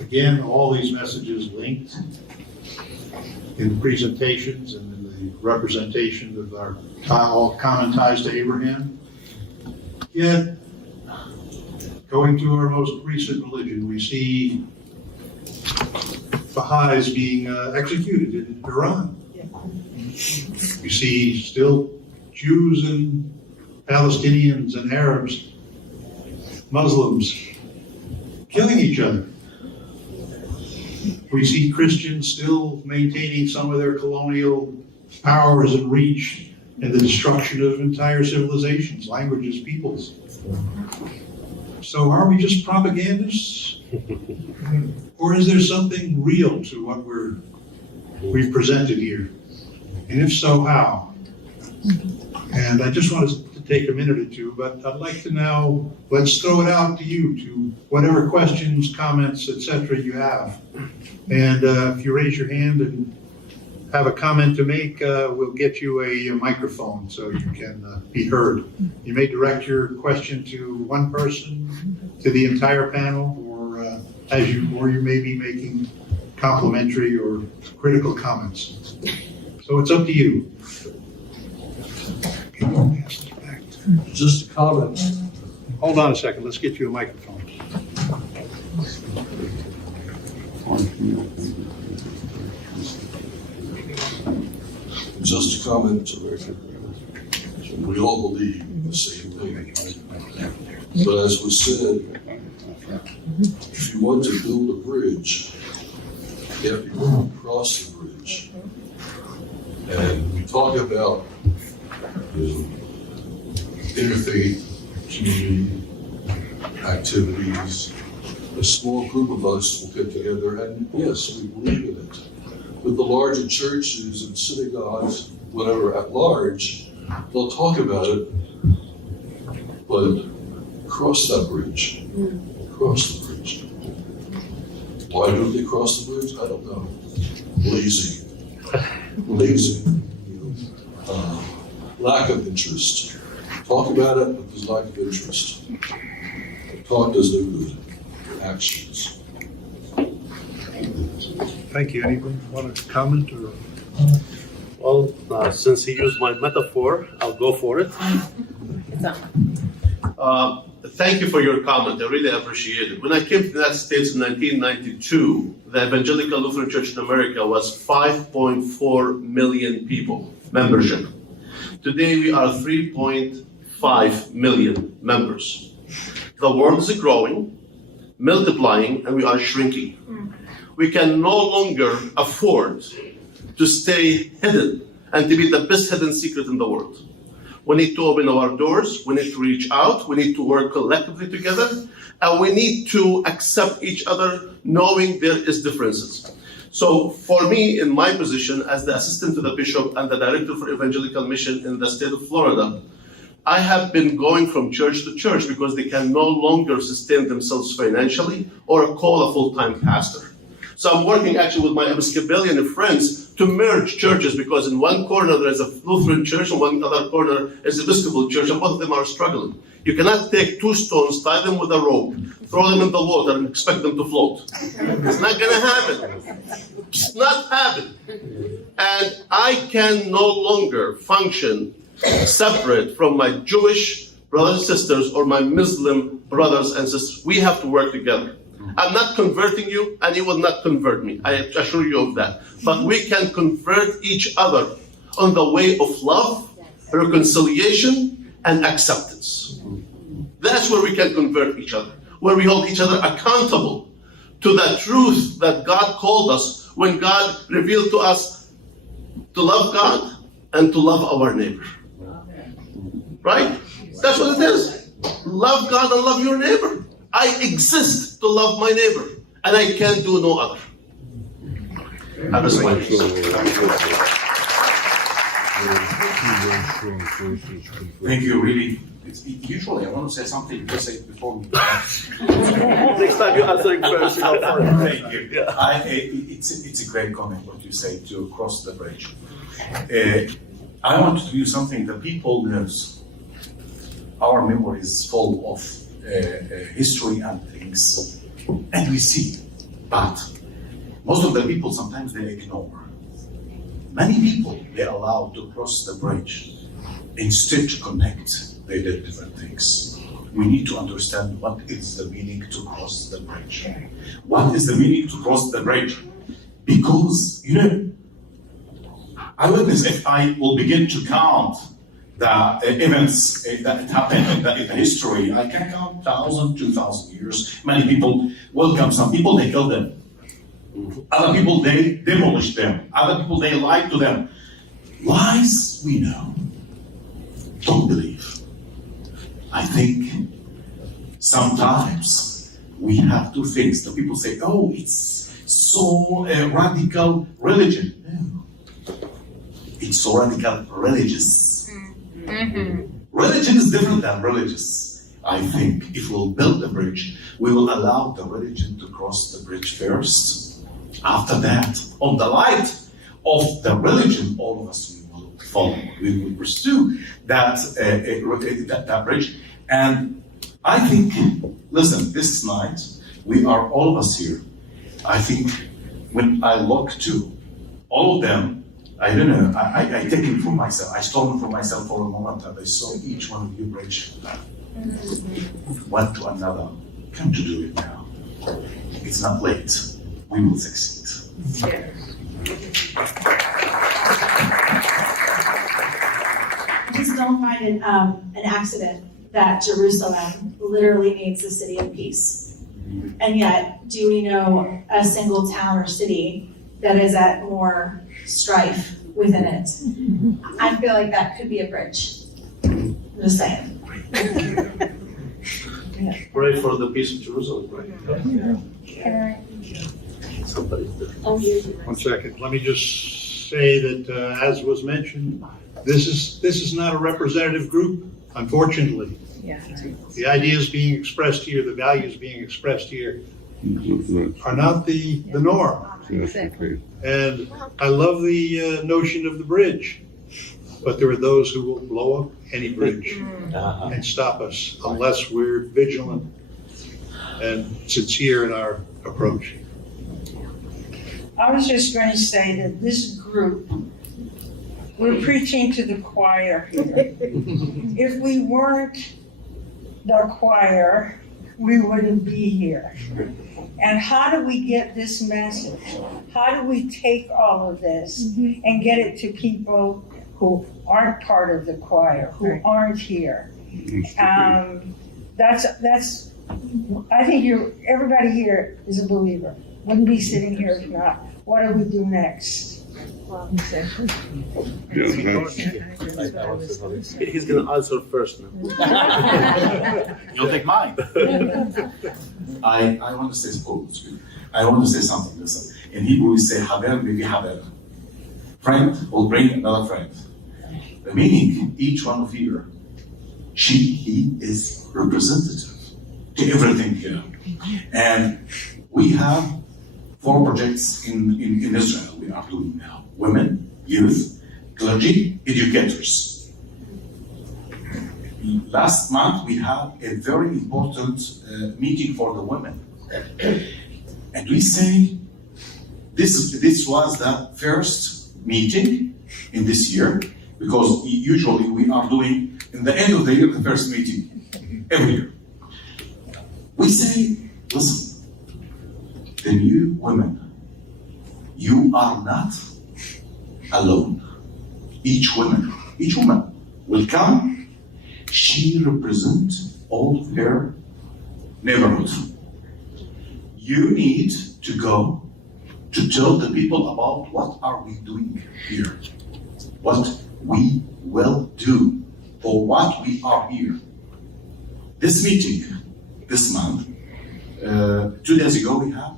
Again, all these messages linked in the presentations and in the representation of our all common ties to Abraham. Yet, going to our most recent religion, we see Baha'is being executed in Iran. We see still Jews and Palestinians and Arabs, Muslims killing each other. We see Christians still maintaining some of their colonial powers and reach and the destruction of entire civilizations, languages, peoples. So are we just propagandists? Or is there something real to what we've presented here? And if so, how? And I just want to take a minute or two, but I'd like to now, let's throw it out to you, to whatever questions, comments, etc. you have. And if you raise your hand and have a comment to make, we'll get you a microphone so you can be heard. You may direct your question to one person, to the entire panel, or you may be making complimentary or critical comments. So it's up to you. Just a comment. Hold on a second, let's get you a microphone. Just a comment. We all believe the same thing. But as was said, if you want to build a bridge, you have to go across the bridge. And we talk about the interfaith community activities. A small group of us will get together, and yes, we believe in it. With the larger churches and synagogues, whatever at large, they'll talk about it, but cross that bridge. Cross the bridge. Why don't they cross the bridge? I don't know. Lazy. Lack of interest. Talk about it, but there's lack of interest. Talk does no good. Actions. Thank you. Anyone want to comment or? Well, since he used my metaphor, I'll go for it. Thank you for your comment. I really appreciate it. When I came to the United States in 1992, the Evangelical Lutheran Church in America was 5.4 million people, membership. Today we are 3.5 million members. The world is growing, multiplying, and we are shrinking. We can no longer afford to stay hidden and to be the best hidden secret in the world. We need to open our doors, we need to reach out, we need to work collectively together, and we need to accept each other knowing there is differences. So for me, in my position as the assistant to the bishop and the director for evangelical mission in the state of Florida, I have been going from church to church because they can no longer sustain themselves financially or call a full-time pastor. So I'm working actually with my Episcopalian friends to merge churches, because in one corner there is a Lutheran church and one other corner is Episcopal church, and both of them are struggling. You cannot take two stones, tie them with a rope, throw them in the water and expect them to float. It's not gonna happen. It's not happen. And I can no longer function separate from my Jewish brothers and sisters or my Muslim brothers and sisters. We have to work together. I'm not converting you, and you will not convert me. I assure you of that. But we can convert each other on the way of love, reconciliation, and acceptance. That's where we can convert each other, where we hold each other accountable to the truth that God called us when God revealed to us to love God and to love our neighbor. Right? That's what it is. Love God and love your neighbor. I exist to love my neighbor, and I can do no other. Have a smile. Thank you, really. Usually I want to say something, just say it before me. Next time you're answering first. Thank you. Yeah. It's a great comment what you say, to cross the bridge. I want to do something that people knows. Our memory is full of history and things, and we see, but most of the people sometimes they ignore. Many people they allow to cross the bridge instead to connect. They did different things. we need to understand what is the meaning to cross the bridge. What is the meaning to cross the bridge? Because, you know, I witness, if I will begin to count the events that happened in the history, I can count 1,000, 2,000 years. Many people welcome, some people they kill them. Other people they demolish them. Other people they lie to them. Lies we know. Don't believe. I think sometimes we have to think. The people say, oh, it's so radical religion. No. It's so radical religious. Religion is different than religious. I think if we'll build the bridge, we will allow the religion to cross the bridge first. After that, on the light of the religion, all of us we will follow. We will pursue that bridge. And I think, listen, this night, we are all of us here. I think when I look to all of them, I don't know, I take it for myself. I stole it for myself for a moment, and I saw each one of you bridge one to another. Come to do it now. It's not late. We will succeed. I just don't find it an accident that Jerusalem literally means the city of peace. And yet, do we know a single town or city that is at more strife within it? I feel like that could be a bridge. I'm just saying. Pray for the peace of Jerusalem, right? One second, let me just say that, as was mentioned, this is not a representative group, unfortunately. Yeah. The ideas being expressed here, the values being expressed here are not the norm. Exactly. And I love the notion of the bridge, but there are those who will blow up any bridge and stop us unless we're vigilant and sincere in our approach. I was just going to say that this group, we're preaching to the choir here. If we weren't the choir, we wouldn't be here. And how do we get this message? How do we take all of this and get it to people who aren't part of the choir, who aren't here? That's. I think everybody here is a believer. Wouldn't be sitting here if not. What do we do next? He's going to answer first now. You'll take mine. I want to say, I want to say something. Listen, in Hebrew we say haber bibi haber. Friend will bring another friend. The meaning, each one of you, he is representative to everything here. And we have 4 projects in Israel we are doing now. Women, youth, clergy, educators. Last month we had a very important meeting for the women. And we say, this was the first meeting in this year, because usually we are doing, in the end of the year, the first meeting every year. We say, listen, the new women, you are not alone. Each woman will come. She represents all of her neighborhood. You need to go to tell the people about what are we doing here, what we will do for what we are here. This meeting, this month, 2 days ago we had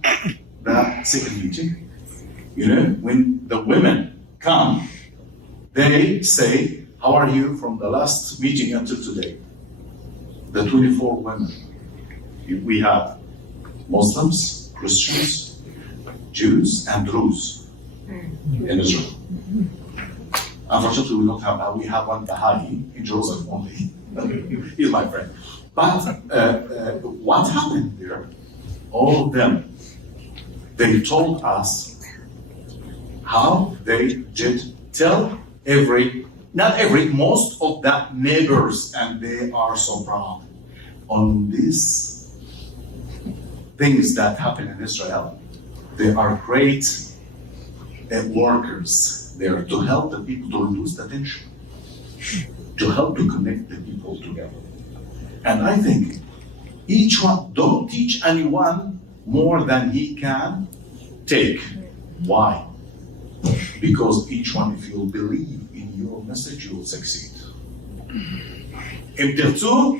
the second meeting. You know, when the women come, they say, how are you from the last meeting until today? The 24 women. We have Muslims, Christians, Jews, and Druze in Israel. Unfortunately, we have one Baha'i in Jerusalem only. He's my friend. But what happened there? All of them, they told us how they did tell most of the neighbors, and they are so proud. on these things that happen in Israel. They are great workers there to help the people to reduce the tension, to help to connect the people together. And I think each one, don't teach anyone more than he can take. Why? Because each one, if you believe in your message, you will succeed. אם תרצו,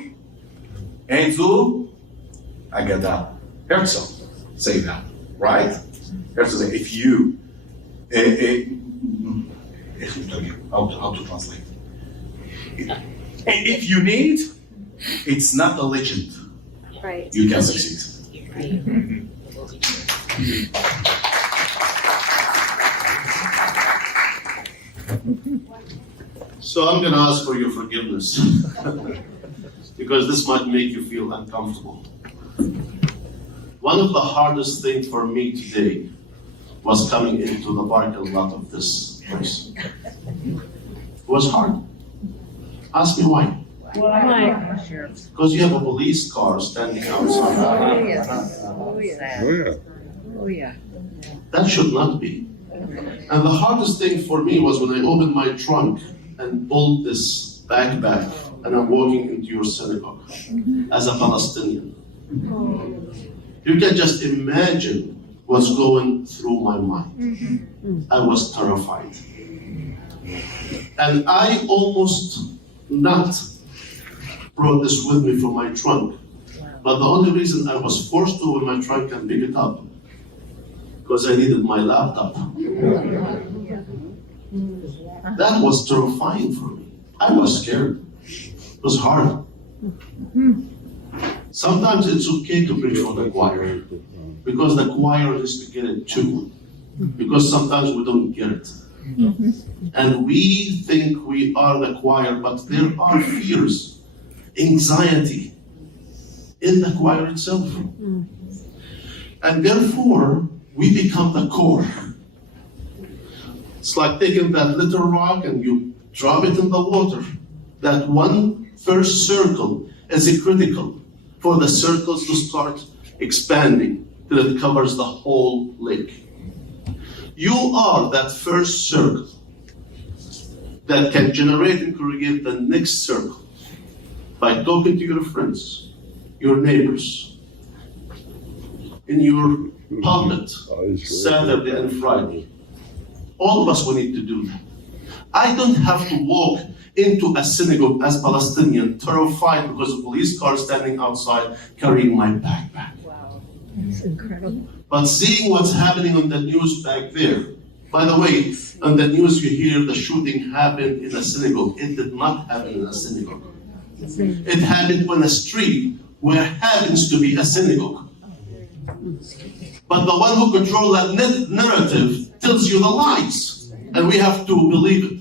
אין זו אגדה. Herzl say that, right? Herzl say, if you, how to translate? If you need, it's not a legend. Right. You can succeed. So I'm going to ask for your forgiveness because this might make you feel uncomfortable. One of the hardest things for me today was coming into the parking lot of this place. It was hard. Ask me why. Why? Because you have a police car standing outside. Oh, yes. Oh, yeah. Oh, yeah. Oh, yeah. That should not be. And the hardest thing for me was when I opened my trunk and pulled this backpack and I'm walking into your synagogue as a Palestinian. You can just imagine what's going through my mind. I was terrified. And I almost not brought this with me from my trunk. But the only reason I was forced to open my trunk and pick it up because I needed my laptop. That was terrifying for me. I was scared. It was hard. Sometimes it's okay to preach for the choir because the choir needs to get it too. Because sometimes we don't get it. And we think we are the choir, but there are fears, anxiety in the choir itself. And therefore, we become the core. It's like taking that little rock and you drop it in the water. That one first circle is critical for the circles to start expanding till it covers the whole lake. You are that first circle that can generate and create the next circle by talking to your friends, your neighbors, in your pulpit, Saturday and Friday. All of us will need to do that. I don't have to walk into a synagogue as Palestinian, terrified because a police car standing outside carrying my backpack. Wow. That's incredible. But seeing what's happening on the news back there, by the way, on the news you hear the shooting happened in a synagogue. It did not happen in a synagogue. It happened on a street where happens to be a synagogue. But the one who controls that narrative tells you the lies, and we have to believe it.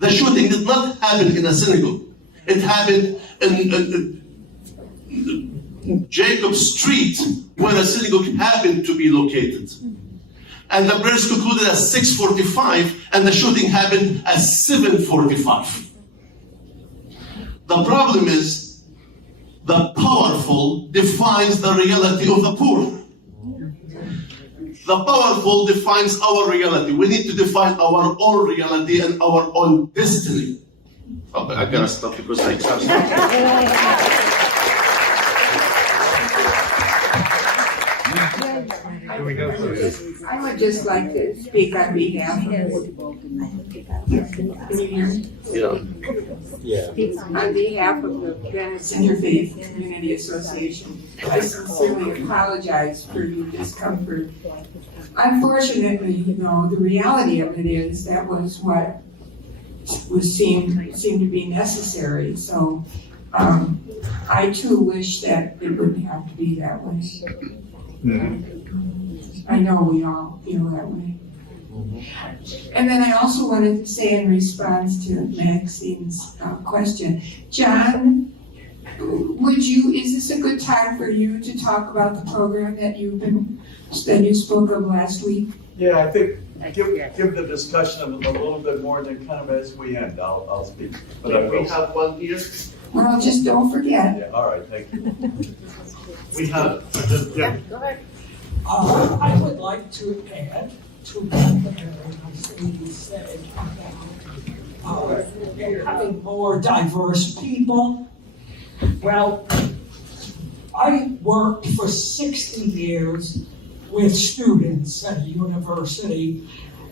The shooting did not happen in a synagogue. It happened in Jacob Street, where a synagogue happened to be located. And the prayers concluded at 6:45, and the shooting happened at 7:45. The problem is, the powerful defines the reality of the poor. The powerful defines our reality. We need to define our own reality and our own destiny. Okay, I gotta stop because I can't. I would just like to speak on behalf of, on behalf of the Venice Interfaith Community Association. I sincerely apologize for your discomfort. Unfortunately, the reality of it is that was what seemed to be necessary. So I too wish that it wouldn't have to be that way. I know we all feel that way. And then I also wanted to say in response to Maxine's question, John, is this a good time for you to talk about the program that you spoke of last week? Yeah, I think give the discussion a little bit more than kind of as we end. I'll speak. But We have one here. Well, just don't forget. Yeah, all right, thank you. We have, yeah. I would like to add to what the nice lady said about having more diverse people. Well, I worked for 60 years with students at a university,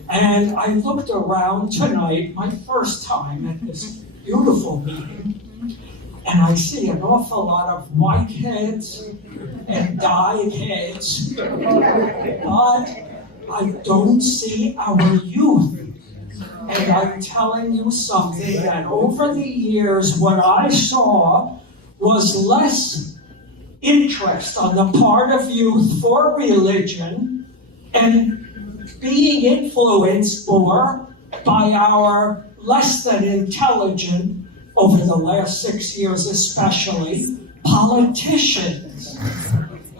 and I looked around tonight, my first time at this beautiful meeting, and I see an awful lot of white heads and dyed heads, but I don't see our youth. And I'm telling you something that over the years, what I saw was less interest on the part of youth for religion and being influenced more by our less than intelligent, over the last 6 years especially, politicians.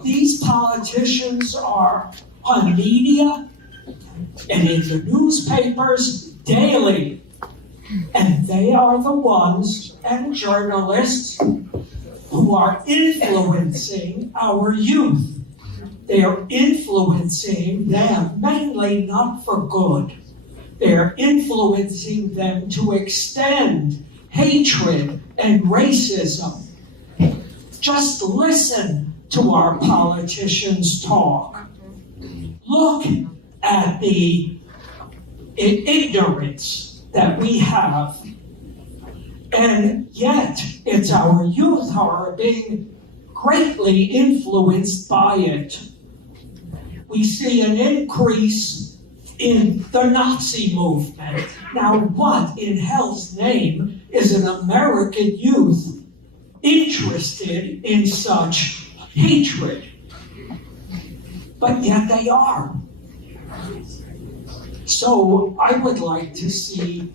These politicians are on media and in the newspapers daily. And they are the ones, and journalists, who are influencing our youth. They are influencing them, mainly not for good. They are influencing them to extend hatred and racism. Just listen to our politicians talk. Look at the ignorance that we have. And yet, it's our youth who are being greatly influenced by it. We see an increase in the Nazi movement. Now, what in hell's name is an American youth interested in such hatred? But yet they are. So I would like to see,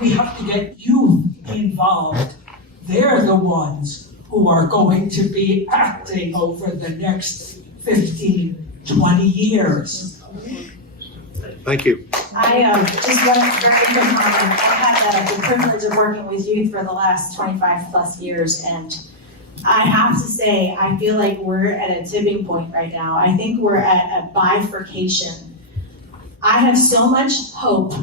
we have to get youth involved. They're the ones who are going to be acting over the next 15, 20 years. Thank you. I just want to very quick comment. I've had the privilege of working with youth for the last 25 plus years, and I have to say, I feel like we're at a tipping point right now. I think we're at a bifurcation. I have so much hope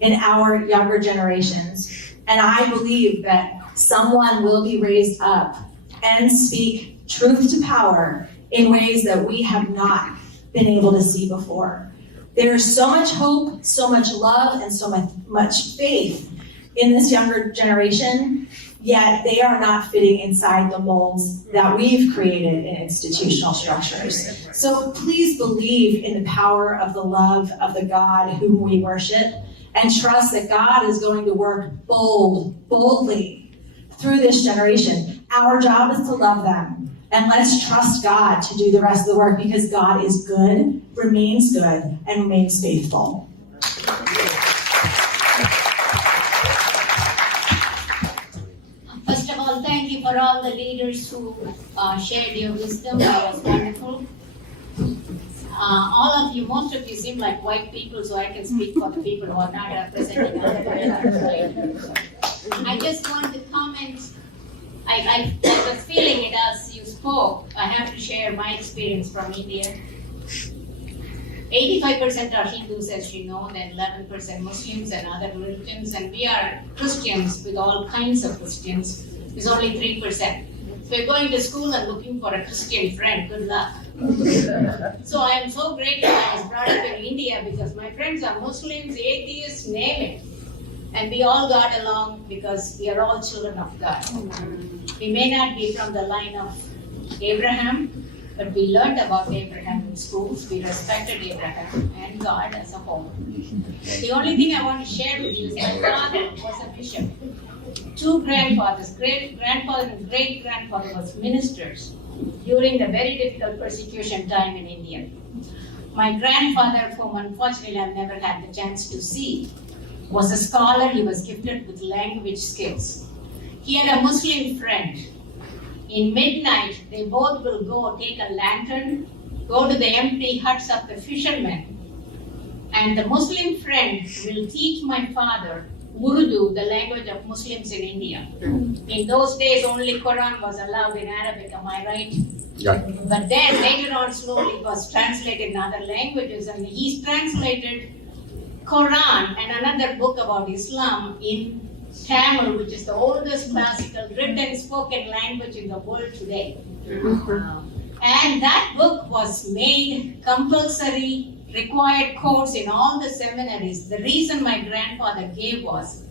in our younger generations, and I believe that someone will be raised up and speak truth to power in ways that we have not been able to see before. There is so much hope, so much love, and so much faith in this younger generation, yet they are not fitting inside the molds that we've created in institutional structures. So please believe in the power of the love of the God whom we worship, and trust that God is going to work boldly through this generation. Our job is to love them. And let's trust God to do the rest of the work, because God is good, remains good, and remains faithful. First of all, thank you for all the leaders who shared your wisdom. That was wonderful. All of you, most of you seem like white people, so I can speak for the people who are not representing other colors. I just want to comment. I was feeling it as you spoke. I have to share my experience from India. 85% are Hindus, as you know, then 11% Muslims and other religions, and we are Christians with all kinds of Christians. It's only 3%. So you're going to school and looking for a Christian friend, good luck. So I am so grateful I was brought up in India, because my friends are Muslims, atheists, name it. And we all got along because we are all children of God. We may not be from the line of Abraham, but we learned about Abraham in schools. We respected Abraham and God as a whole. The only thing I want to share with you is my father was a bishop. 2 grandfathers, great-grandfather and great-grandfather was ministers during the very difficult persecution time in India. My grandfather, whom unfortunately I've never had the chance to see, was a scholar. He was gifted with language skills. He had a Muslim friend. In midnight, they both will go take a lantern, go to the empty huts of the fishermen, and the Muslim friend will teach my father Urdu, the language of Muslims in India. In those days, only Quran was allowed in Arabic, am I right? Yeah. But then later on, slowly it was translated in other languages, and he's translated Quran and another book about Islam in Tamil, which is the oldest classical written spoken language in the world today. And that book was made compulsory, required course in all the seminaries. The reason my grandfather gave was,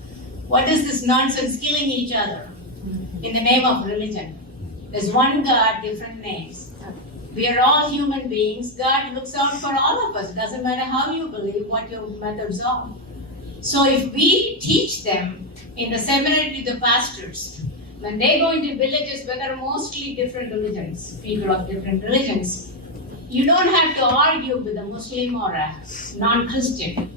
what is this nonsense killing each other in the name of religion? There's one God, different names. We are all human beings. God looks out for all of us. Doesn't matter how you believe, what your methods are. So if we teach them in the seminary to the pastors, when they go into villages where there are mostly different religions, people of different religions, you don't have to argue with a Muslim or a non-Christian.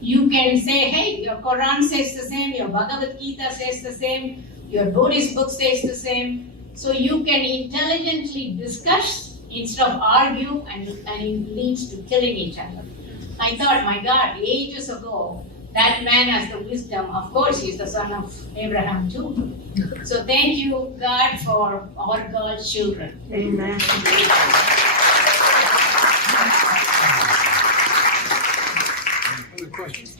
You can say, hey, your Quran says the same, your Bhagavad Gita says the same, your Buddhist book says the same. So you can intelligently discuss instead of argue, and it leads to killing each other. I thought, my God, ages ago, that man has the wisdom. Of course, he's the son of Abraham too. So thank you, God, for all God's children. Amen. Other questions?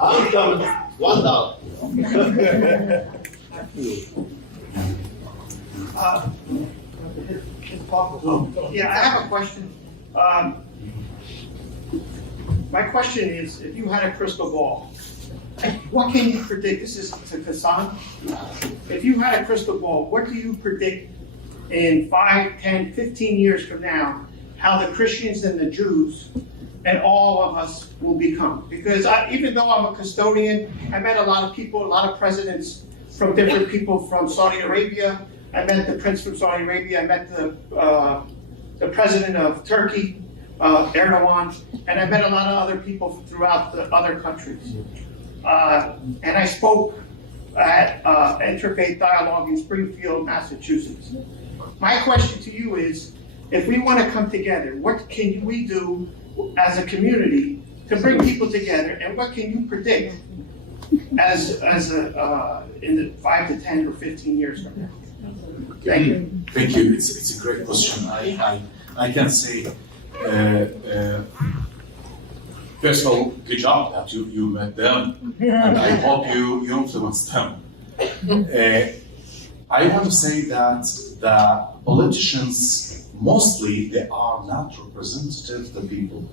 I'm coming. One down. Yeah, I have a question. My question is, if you had a crystal ball, what can you predict? This is to Kassan. If you had a crystal ball, what do you predict in 5, 10, 15 years from now, how the Christians and the Jews and all of us will become? Because even though I'm a custodian, I met a lot of people, a lot of presidents from different people from Saudi Arabia. I met the prince from Saudi Arabia. I met the president of Turkey, Erdogan, and I met a lot of other people throughout the other countries. And I spoke at Interfaith Dialogue in Springfield, Massachusetts. My question to you is, if we want to come together, what can we do as a community to bring people together, and what can you predict as in the 5 to 10 or 15 years from now? Thank you. Thank you. It's a great question. I can say, first of all, good job that you met them, and I hope you influenced them. I want to say that the politicians, mostly, they are not representative of the people.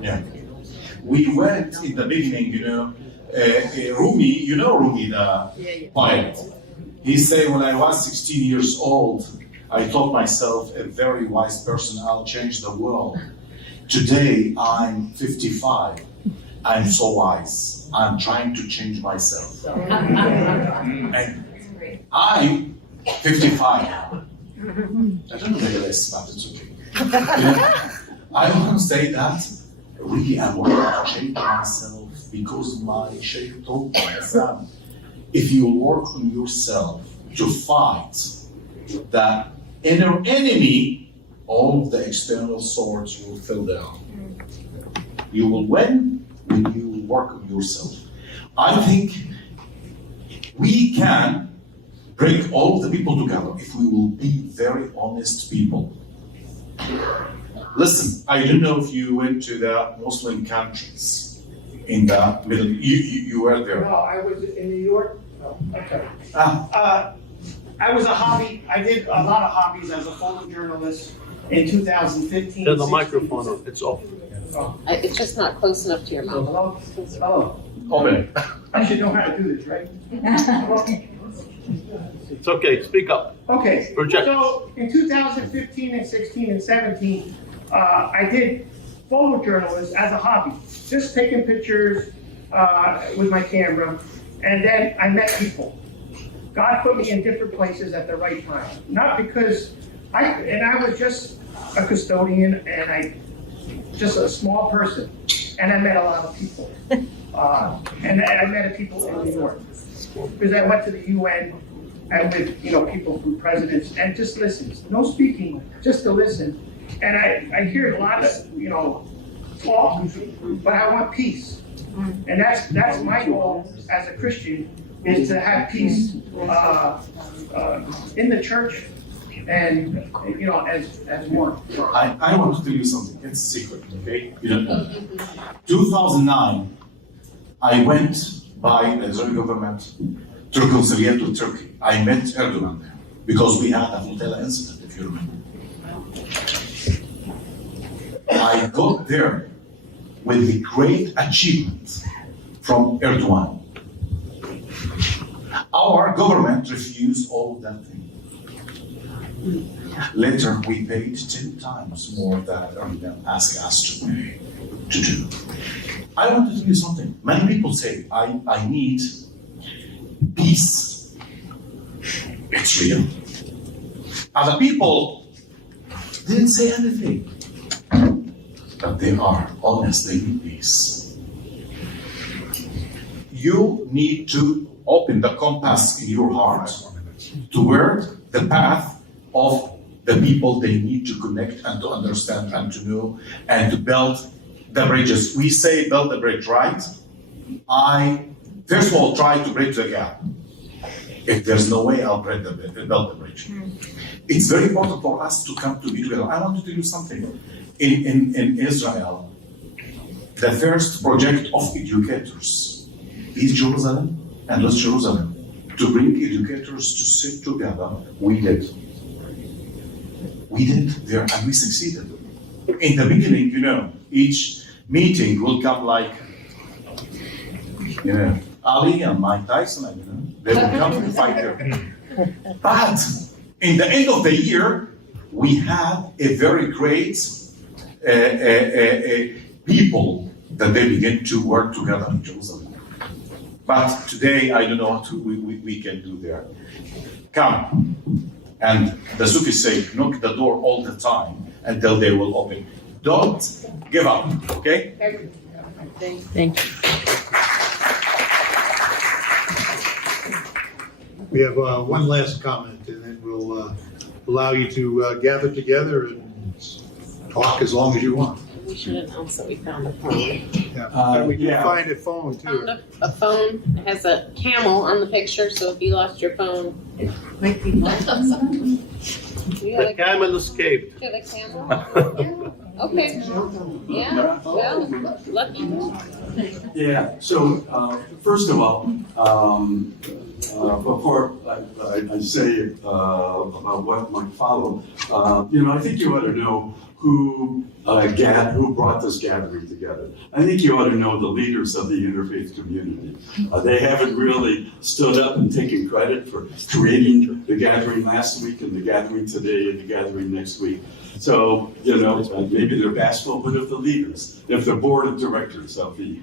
Yeah. We went in the beginning, Rumi, Rumi, the poet. He said, when I was 16 years old, I told myself, a very wise person, I'll change the world. Today, I'm 55. I'm so wise. I'm trying to change myself. And I'm 55. I don't know the less, but it's okay. I want to say that really I want to change myself because my Sheikh told me, if you work on yourself to fight the inner enemy, all the external swords will fall down. You will win when you work on yourself. I think we can bring all the people together if we will be very honest people. Listen, I don't know if you went to the Muslim countries in the Middle East. You were there. No, I was in New York. Oh, okay. I was I did a lot of hobbies as a photojournalist in 2015. There's a microphone on, it's off. Oh. It's just not close enough to your mouth. Hello? Hello. Open. I should know how to do this, right? It's okay, speak up. Okay, Project. so in 2015 and 16 and 17, I did photojournalism as a hobby, just taking pictures with my camera, and then I met people. God put me in different places at the right time, not because I was just a custodian and just a small person, and I met a lot of people. And I met people in New York, because I went to the UN and with people from presidents and just listen, no speaking, just to listen. And I hear a lot of talk, but I want peace. And that's my goal as a Christian, is to have peace in the church and, you know, as one. I want to tell you something. It's a secret, okay? 2009, I went by the Israeli government to reconcile with Turkey. I met Erdogan there because we had a Flotilla incident, if you remember. I got there with the great achievement from Erdogan. Our government refused all of that thing. Later, we paid 10 times more than Erdogan asked us to do. I want to tell you something. Many people say, I need peace. It's real. Other people didn't say anything. But they are honest, they need peace. You need to open the compass in your heart toward the path of the people they need to connect and to understand and to know and to build the bridges. We say build the bridge, right? I first of all try to bridge the gap. If there's no way, I'll build the bridge. It's very important for us to come to be together. I want to tell you something. In Israel, the first project of educators, East Jerusalem and West Jerusalem, to bring educators to sit together, we did. We did there and we succeeded. In the beginning, you know, each meeting will come like, you know, Ali and Mike Tyson, and, you know, they will come to fight there. But in the end of the year, we had a very great people that they begin to work together in Jerusalem. But today, I don't know what we can do there. Come. And the Sufis say, knock the door all the time until they will open. Don't give up, okay? Thank you. We have one last comment, and then we'll allow you to gather together and talk as long as you want. We should announce that we found a phone. Yeah, we can find a phone too. Found a phone. It has a camel on the picture, so if you lost your phone, it might be The camel escaped. You have a camel? Yeah. Okay. Yeah, well, lucky. Yeah, so first of all, before I say about what might follow, you know, I think you ought to know who brought this gathering together. I think you ought to know the leaders of the Interfaith community. They haven't really stood up and taken credit for creating the gathering last week and the gathering today and the gathering next week. So, you know, maybe they're bashful, but if the leaders, if the board of directors of the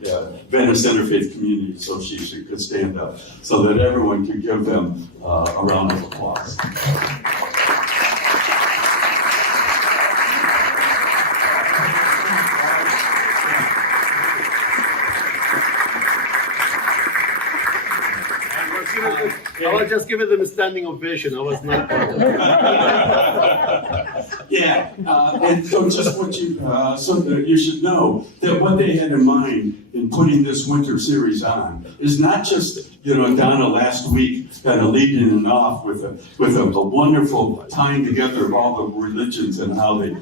Venice Interfaith Community Association could stand up so that everyone could give them a round of applause. I was just giving them a standing ovation. I was not part of it. Yeah, and so just what you, so that you should know that what they had in mind in putting this winter series on is not just, you know, Donna last week kind of leading it off with a wonderful tying together of all the religions and how they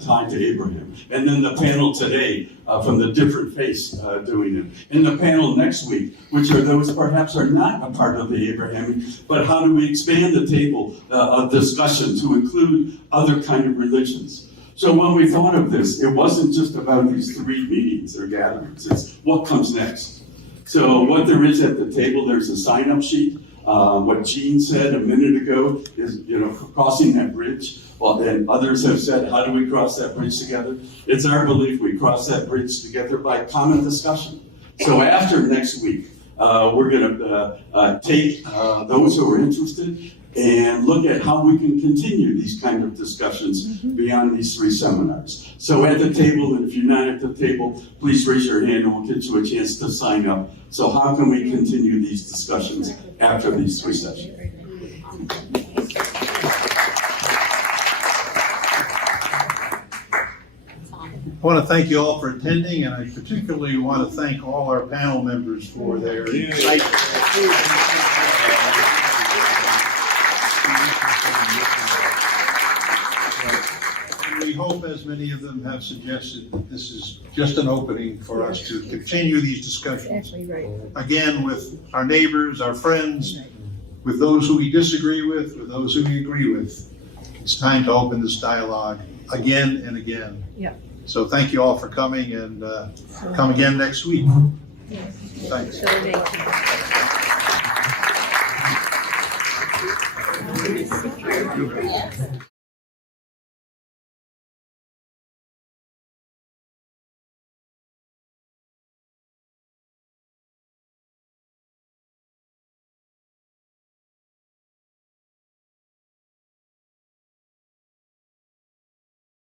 tied to Abraham. And then the panel today from the different faiths doing it. And the panel next week, which are those perhaps are not a part of the Abrahamic, but how do we expand the table of discussion to include other kind of religions? So when we thought of this, it wasn't just about these 3 meetings or gatherings, it's what comes next. So what there is at the table, there's a sign-up sheet. What Jean said a minute ago is, you know, crossing that bridge. Well, then others have said, how do we cross that bridge together? It's our belief we cross that bridge together by common discussion. So after next week, we're going to take those who are interested and look at how we can continue these kind of discussions beyond these 3 seminars. So at the table, and if you're not at the table, please raise your hand and we'll get you a chance to sign up. So how can we continue these discussions after these 3 sessions? want to thank you all for attending, and I particularly want to thank all our panel members for their insight. We hope, as many of them have suggested, that this is just an opening for us to continue these discussions. Again, with our neighbors, our friends, with those who we disagree with those who we agree with. It's time to open this dialogue again and again. Yeah. So thank you all for coming, and come again next week. Thanks.